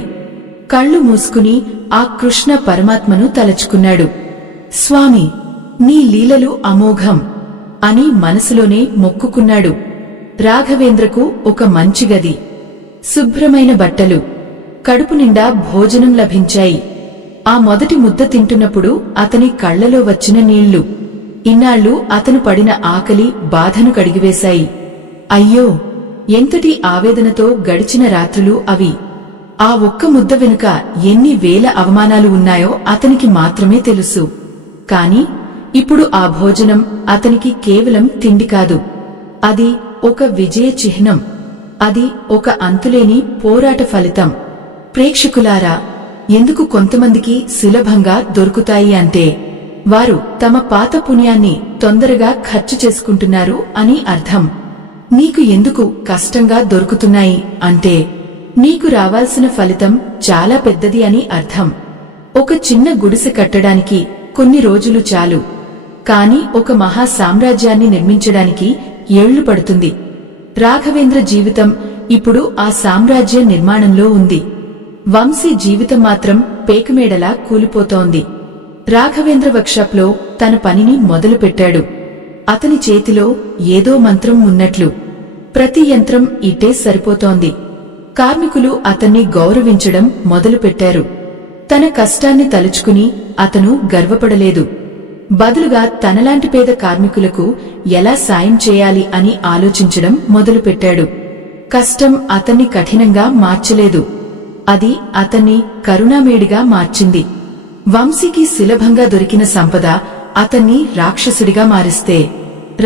కళ్ళు మూసుకుని ఆ కృష్ణ పరమాత్మను తలచుకున్నాడు. స్వామి, నీ లీలలు అమోఘం అని మనసులోనే మొక్కుకున్నాడు. రాఘవేంద్రకు ఒక మంచి గది, శుభ్రమైన బట్టలు, కడుపు నిండా భోజనం లభించాయి. ఆ మొదటి ముద్ద తింటున్నప్పుడు అతని కళ్లలో వచ్చిన నీళ్లు ఇన్నాళ్లు అతను పడిన ఆకలి బాధను కడిగివేశాయి. అయ్యో, ఎంతటి ఆవేదనతో గడిచిన రాత్రులు అవి! ఆ ఒక్క ముద్ద వెనుక ఎన్ని వేల అవమానాలు ఉన్నాయో అతనికి మాత్రమే తెలుసు. కాని ఇప్పుడు ఆ భోజనం అతనికి కేవలం తిండి కాదు, అది ఒక విజయ చిహ్నం, అది ఒక అంతులేని పోరాట ఫలితం. ప్రేక్షకులారా, ఎందుకు కొంతమందికి సులభంగా దొరుకుతాయి అంటే వారు తమ పాత పుణ్యాన్ని తొందరగా ఖర్చు చేసుకుంటున్నారు అని అర్థం. నీకు ఎందుకు కష్టంగా దొరుకుతున్నాయి అంటే నీకు రావాల్సిన ఫలితం చాలా పెద్దది అని అర్థం. ఒక చిన్న గుడిసె కట్టడానికి కొన్ని రోజులు చాలు, కాని ఒక మహా సామ్రాజ్యాన్ని నిర్మించడానికి ఏళ్లు పడుతుంది. రాఘవేంద్ర జీవితం ఇప్పుడు ఆ సామ్రాజ్య నిర్మాణంలో ఉంది. వంశీ జీవితం మాత్రం పేకమేడలా కూలిపోతోంది. రాఘవేంద్ర వర్క్షాప్లో తన పనిని మొదలుపెట్టాడు. అతని చేతిలో ఏదో మంత్రం ఉన్నట్లు ప్రతి యంత్రం ఇట్టే సరిపోతోంది. కార్మికులు అతన్ని గౌరవించడం మొదలుపెట్టారు. తన కష్టాన్ని తలుచుకుని అతను గర్వపడలేదు. బదులుగా తనలాంటి పేద కార్మికులకు ఎలా సాయం చేయాలి అని ఆలోచించడం మొదలుపెట్టాడు. కష్టం అతన్ని కఠినంగా మార్చలేదు, అది అతన్ని కరుణామేడిగా మార్చింది. వంశీకి సులభంగా దొరికిన సంపద అతన్ని రాక్షసుడిగా మారిస్తే,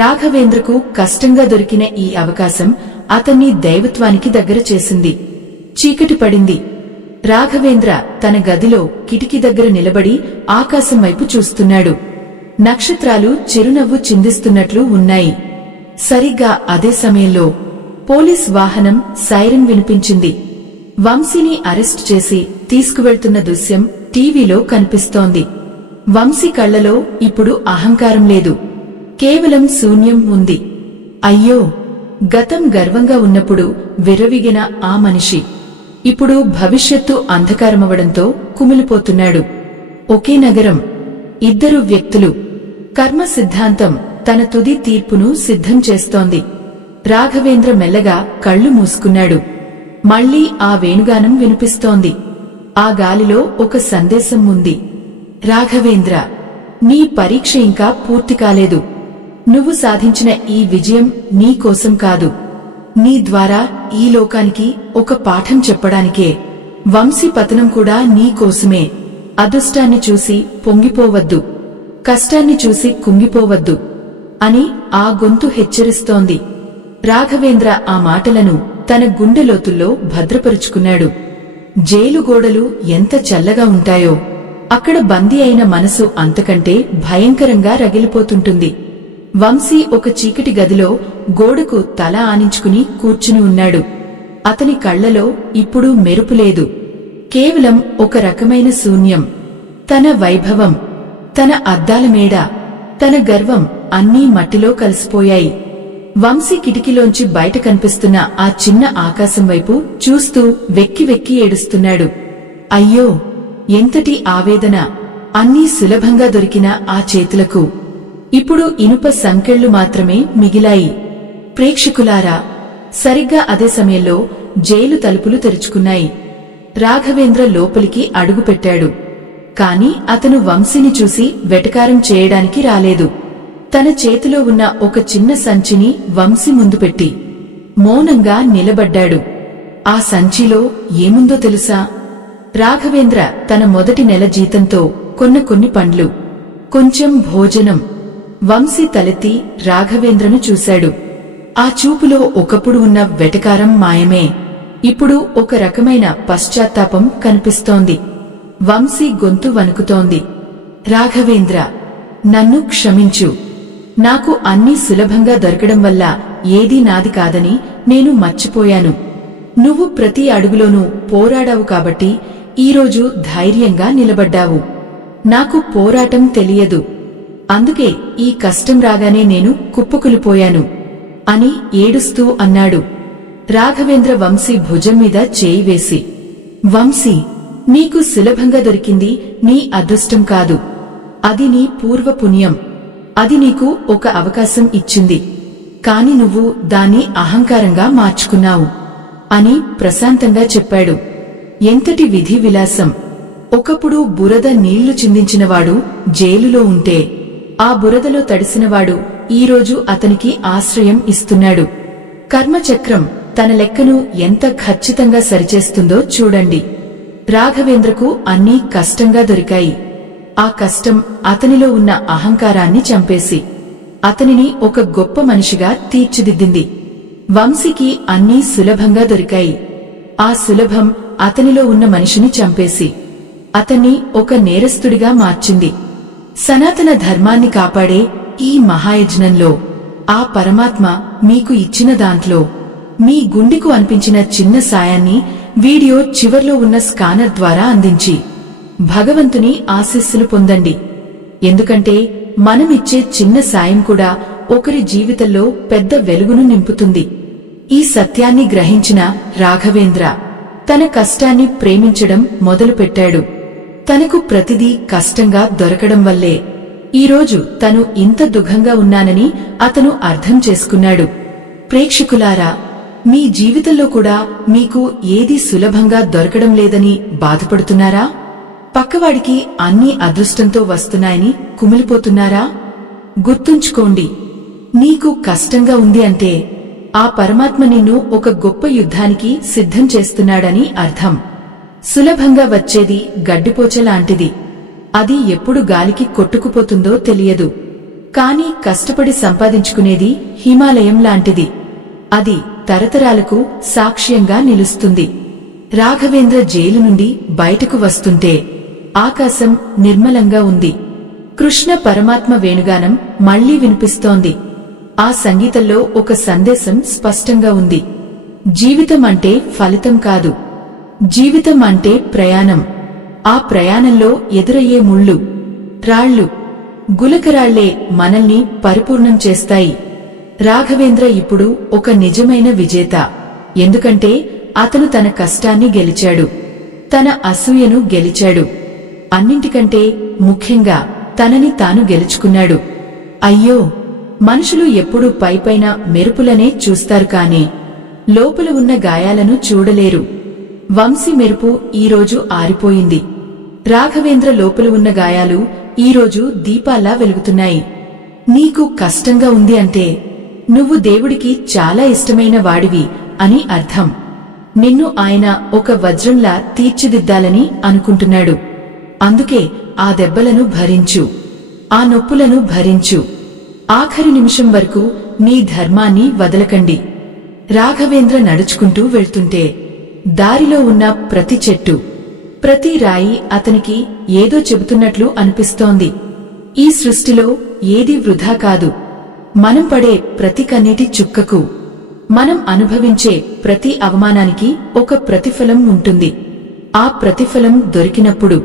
రాఘవేంద్రకు కష్టంగా దొరికిన ఈ అవకాశం అతన్ని దైవత్వానికి దగ్గర చేసింది. చీకటి పడింది. రాఘవేంద్ర తన గదిలో కిటికీ దగ్గర నిలబడి ఆకాశం వైపు చూస్తున్నాడు. నక్షత్రాలు చిరునవ్వు చిందిస్తున్నట్లు ఉన్నాయి. సరిగ్గా అదే సమయంలో పోలీస్ వాహనం సైరన్ వినిపించింది. వంశీని అరెస్టు చేసి తీసుకువెళ్తున్న దృశ్యం టీవీలో కనిపిస్తోంది. వంశీ కళ్లలో ఇప్పుడు అహంకారం లేదు, కేవలం శూన్యం ఉంది. అయ్యో, గతం గర్వంగా ఉన్నప్పుడు విర్రవీగిన ఆ మనిషి ఇప్పుడు భవిష్యత్తు అంధకారమవడంతో కుమిలిపోతున్నాడు. ఒకే నగరం, ఇద్దరు వ్యక్తులు. కర్మ సిద్ధాంతం తన తుది తీర్పును సిద్ధం చేస్తోంది. రాఘవేంద్ర మెల్లగా కళ్ళు మూసుకున్నాడు. మళ్లీ ఆ వేణుగానం వినిపిస్తోంది. ఆ గాలిలో ఒక సందేశం ఉంది. రాఘవేంద్ర, నీ పరీక్ష ఇంకా పూర్తి కాలేదు. నువ్వు సాధించిన ఈ విజయం నీ కోసం కాదు, నీ ద్వారా ఈ లోకానికి ఒక పాఠం చెప్పడానికే. వంశీ పతనం కూడా నీ కోసమే. అదృష్టాన్ని చూసి పొంగిపోవద్దు, కష్టాన్ని చూసి కుంగిపోవద్దు అని ఆ గొంతు హెచ్చరిస్తోంది. రాఘవేంద్ర ఆ మాటలను తన గుండె లోతుల్లో భద్రపరుచుకున్నాడు. జైలు గోడలు ఎంత చల్లగా ఉంటాయో, అక్కడ బందీ అయిన మనసు అంతకంటే భయంకరంగా రగిలిపోతుంటుంది. వంశీ ఒక చీకటి గదిలో గోడకు తల ఆనించుకుని కూర్చుని ఉన్నాడు. అతని కళ్లలో ఇప్పుడు మెరుపులేదు, కేవలం ఒక రకమైన శూన్యం. తన వైభవం, తన అద్దాల మేడ, తన గర్వం అన్నీ మట్టిలో కలిసిపోయాయి. వంశీ కిటికీలోంచి బయట కనిపిస్తున్న ఆ చిన్న ఆకాశం వైపు చూస్తూ వెక్కి వెక్కి ఏడుస్తున్నాడు. అయ్యో, ఎంతటి ఆవేదన! అన్నీ సులభంగా దొరికిన ఆ చేతులకు ఇప్పుడు ఇనుప సంకెళ్లు మాత్రమే మిగిలాయి. ప్రేక్షకులారా, సరిగ్గా అదే సమయంలో జైలు తలుపులు తెరుచుకున్నాయి. రాఘవేంద్ర లోపలికి అడుగుపెట్టాడు. కాని అతను వంశీని చూసి వెటకారం చేయడానికి రాలేదు. తన చేతిలో ఉన్న ఒక చిన్న సంచిని వంశీ ముందు పెట్టి మౌనంగా నిలబడ్డాడు. ఆ సంచిలో ఏముందో తెలుసా? రాఘవేంద్ర తన మొదటి నెల జీతంతో కొన్న కొన్ని పండ్లు, కొంచెం భోజనం. వంశీ తలెత్తి రాఘవేంద్రను చూశాడు. ఆ చూపులో ఒకప్పుడు ఉన్న వెటకారం మాయమే. ఇప్పుడు ఒక రకమైన పశ్చాత్తాపం కనిపిస్తోంది. వంశీ గొంతు వణుకుతోంది. రాఘవేంద్ర, నన్ను క్షమించు. నాకు అన్నీ సులభంగా దొరకడం వల్ల ఏదీ నాది కాదని నేను మర్చిపోయాను. నువ్వు ప్రతి అడుగులోనూ పోరాడావు కాబట్టి ఈరోజు ధైర్యంగా నిలబడ్డావు. నాకు పోరాటం తెలియదు, అందుకే ఈ కష్టం రాగానే నేను కుప్పకులిపోయాను అని ఏడుస్తూ అన్నాడు. రాఘవేంద్ర వంశీ భుజం మీద చేయి వేసి, వంశీ, నీకు సులభంగా దొరికింది నీ అదృష్టం కాదు, అది నీ పూర్వపుణ్యం. అది నీకు ఒక అవకాశం ఇచ్చింది, కాని నువ్వు దాన్ని అహంకారంగా మార్చుకున్నావు అని ప్రశాంతంగా చెప్పాడు. ఎంతటి విధి విలాసం! ఒకప్పుడు బురద నీళ్లు చిందించినవాడు జైలులో ఉంటే ఆ బురదలో తడిసినవాడు ఈరోజు అతనికి ఆశ్రయం ఇస్తున్నాడు. కర్మచక్రం తన లెక్కను ఎంత ఖచ్చితంగా సరిచేస్తుందో చూడండి. రాఘవేంద్రకు అన్నీ కష్టంగా దొరికాయి. ఆ కష్టం అతనిలో ఉన్న అహంకారాన్ని చంపేసి అతనిని ఒక గొప్ప మనిషిగా తీర్చిదిద్దింది. వంశీకి అన్నీ సులభంగా దొరికాయి. ఆ సులభం అతనిలో ఉన్న మనిషిని చంపేసి అతన్ని ఒక నేరస్తుడిగా మార్చింది. సనాతన ధర్మాన్ని కాపాడే ఈ మహాయజ్ఞంలో ఆ పరమాత్మ మీకు ఇచ్చిన దాంట్లో మీ గుండెకు అనిపించిన చిన్న సాయాన్ని వీడియో చివర్లో ఉన్న స్కానర్ ద్వారా అందించి భగవంతుని ఆశీస్సులు పొందండి. ఎందుకంటే మనమిచ్చే చిన్న సాయం కూడా ఒకరి జీవితంలో పెద్ద వెలుగును నింపుతుంది. ఈ సత్యాన్ని గ్రహించిన రాఘవేంద్ర తన కష్టాన్ని ప్రేమించడం మొదలుపెట్టాడు. తనకు ప్రతిదీ కష్టంగా దొరకడం వల్లే ఈరోజు తను ఇంత దుఃఖంగా ఉన్నానని అతను అర్థం చేసుకున్నాడు. ప్రేక్షకులారా, మీ జీవితంలో కూడా మీకు ఏదీ సులభంగా దొరకడం లేదని బాధపడుతున్నారా? పక్కవాడికి అన్నీ అదృష్టంతో వస్తున్నాయని కుమిలిపోతున్నారా? గుర్తుంచుకోండి, నీకు కష్టంగా ఉంది అంటే ఆ పరమాత్మ నిన్ను ఒక గొప్ప యుద్ధానికి సిద్ధం చేస్తున్నాడని అర్థం. సులభంగా వచ్చేది గడ్డిపోచలాంటిది. అది ఎప్పుడు గాలికి కొట్టుకుపోతుందో తెలియదు. కాని కష్టపడి సంపాదించుకునేది హిమాలయం లాంటిది. అది తరతరాలకు సాక్ష్యంగా నిలుస్తుంది. రాఘవేంద్ర జైలు నుండి బయటకు వస్తుంటే ఆకాశం నిర్మలంగా ఉంది. కృష్ణ పరమాత్మ వేణుగానం మళ్లీ వినిపిస్తోంది. ఆ సంగీతంలో ఒక సందేశం స్పష్టంగా ఉంది. జీవితం అంటే ఫలితం కాదు, జీవితం అంటే ప్రయాణం. ఆ ప్రయాణంలో ఎదురయ్యే ముళ్ళు, రాళ్లు, గులకరాళ్లే మనల్ని పరిపూర్ణం చేస్తాయి. రాఘవేంద్ర ఇప్పుడు ఒక నిజమైన విజేత. ఎందుకంటే అతను తన కష్టాన్ని గెలిచాడు, తన అసూయను గెలిచాడు, అన్నింటికంటే ముఖ్యంగా తనని తాను గెలుచుకున్నాడు. అయ్యో, మనుషులు ఎప్పుడూ పైపైన మెరుపులనే చూస్తారు కాని లోపల ఉన్న గాయాలను చూడలేరు. వంశీ మెరుపు ఈరోజు ఆరిపోయింది. రాఘవేంద్ర లోపల ఉన్న గాయాలు ఈరోజు దీపాల్లా వెలుగుతున్నాయి. నీకు కష్టంగా ఉంది అంటే నువ్వు దేవుడికి చాలా ఇష్టమైన వాడివి అని అర్థం. నిన్ను ఆయన ఒక వజ్రంలా తీర్చిదిద్దాలని అనుకుంటున్నాడు. అందుకే ఆ దెబ్బలను భరించు, ఆ నొప్పులను భరించు. ఆఖరి నిమిషం వరకు నీ ధర్మాన్ని వదలకండి. రాఘవేంద్ర నడుచుకుంటూ వెళ్తుంటే దారిలో ఉన్న ప్రతి చెట్టు, ప్రతి రాయి అతనికి ఏదో చెబుతున్నట్లు అనిపిస్తోంది. ఈ సృష్టిలో ఏదీ వృధా కాదు. మనం పడే ప్రతి కన్నీటి చుక్కకు, మనం అనుభవించే ప్రతి అవమానానికి ఒక ప్రతిఫలం ఉంటుంది. ఆ ప్రతిఫలం దొరికినప్పుడు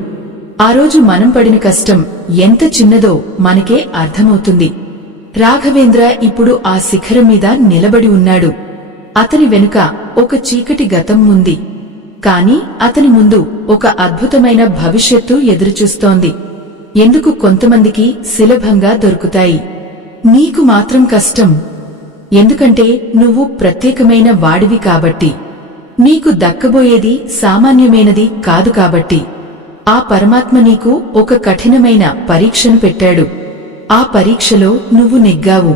ఆ రోజు మనం పడిన కష్టం ఎంత చిన్నదో మనకే అర్థమవుతుంది. రాఘవేంద్ర ఇప్పుడు ఆ శిఖరం మీద నిలబడి ఉన్నాడు. అతని వెనుక ఒక చీకటి గతం ఉంది. కాని అతని ముందు ఒక అద్భుతమైన భవిష్యత్తు ఎదురుచూస్తోంది. ఎందుకు కొంతమందికి సులభంగా దొరుకుతాయి, నీకు మాత్రం కష్టం? ఎందుకంటే నువ్వు ప్రత్యేకమైన వాడివి కాబట్టి. నీకు దక్కబోయేది సామాన్యమైనది కాదు కాబట్టి. ఆ పరమాత్మ నీకు ఒక కఠినమైన పరీక్షను పెట్టాడు. ఆ పరీక్షలో నువ్వు నెగ్గావు.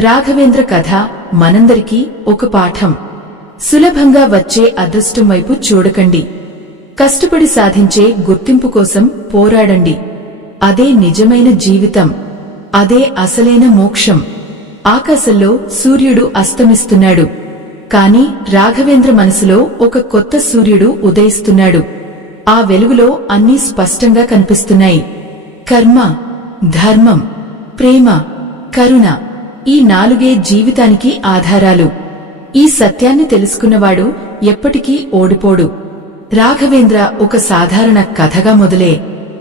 రాఘవేంద్ర కథ మనందరికీ ఒక పాఠం. సులభంగా వచ్చే అదృష్టం వైపు చూడకండి. కష్టపడి సాధించే గుర్తింపు కోసం పోరాడండి. అదే నిజమైన జీవితం, అదే అసలైన మోక్షం. ఆకాశంలో సూర్యుడు అస్తమిస్తున్నాడు, కాని రాఘవేంద్ర మనసులో ఒక కొత్త సూర్యుడు ఉదయిస్తున్నాడు. ఆ వెలుగులో అన్నీ స్పష్టంగా కనిపిస్తున్నాయి. కర్మ, ధర్మం, ప్రేమ, కరుణ, ఈ నాలుగే జీవితానికి ఆధారాలు. ఈ సత్యాన్ని తెలుసుకున్నవాడు ఎప్పటికీ ఓడిపోడు. రాఘవేంద్ర ఒక సాధారణ కథగా మొదలే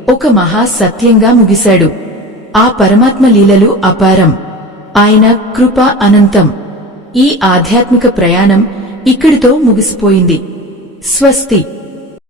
ఒక మహా సత్యంగా ముగిశాడు. ఆ పరమాత్మ లీలలు అపారం, ఆయన కృప అనంతం. ఈ ఆధ్యాత్మిక ప్రయాణం ఇక్కడితో ముగిసిపోయింది. స్వస్తి.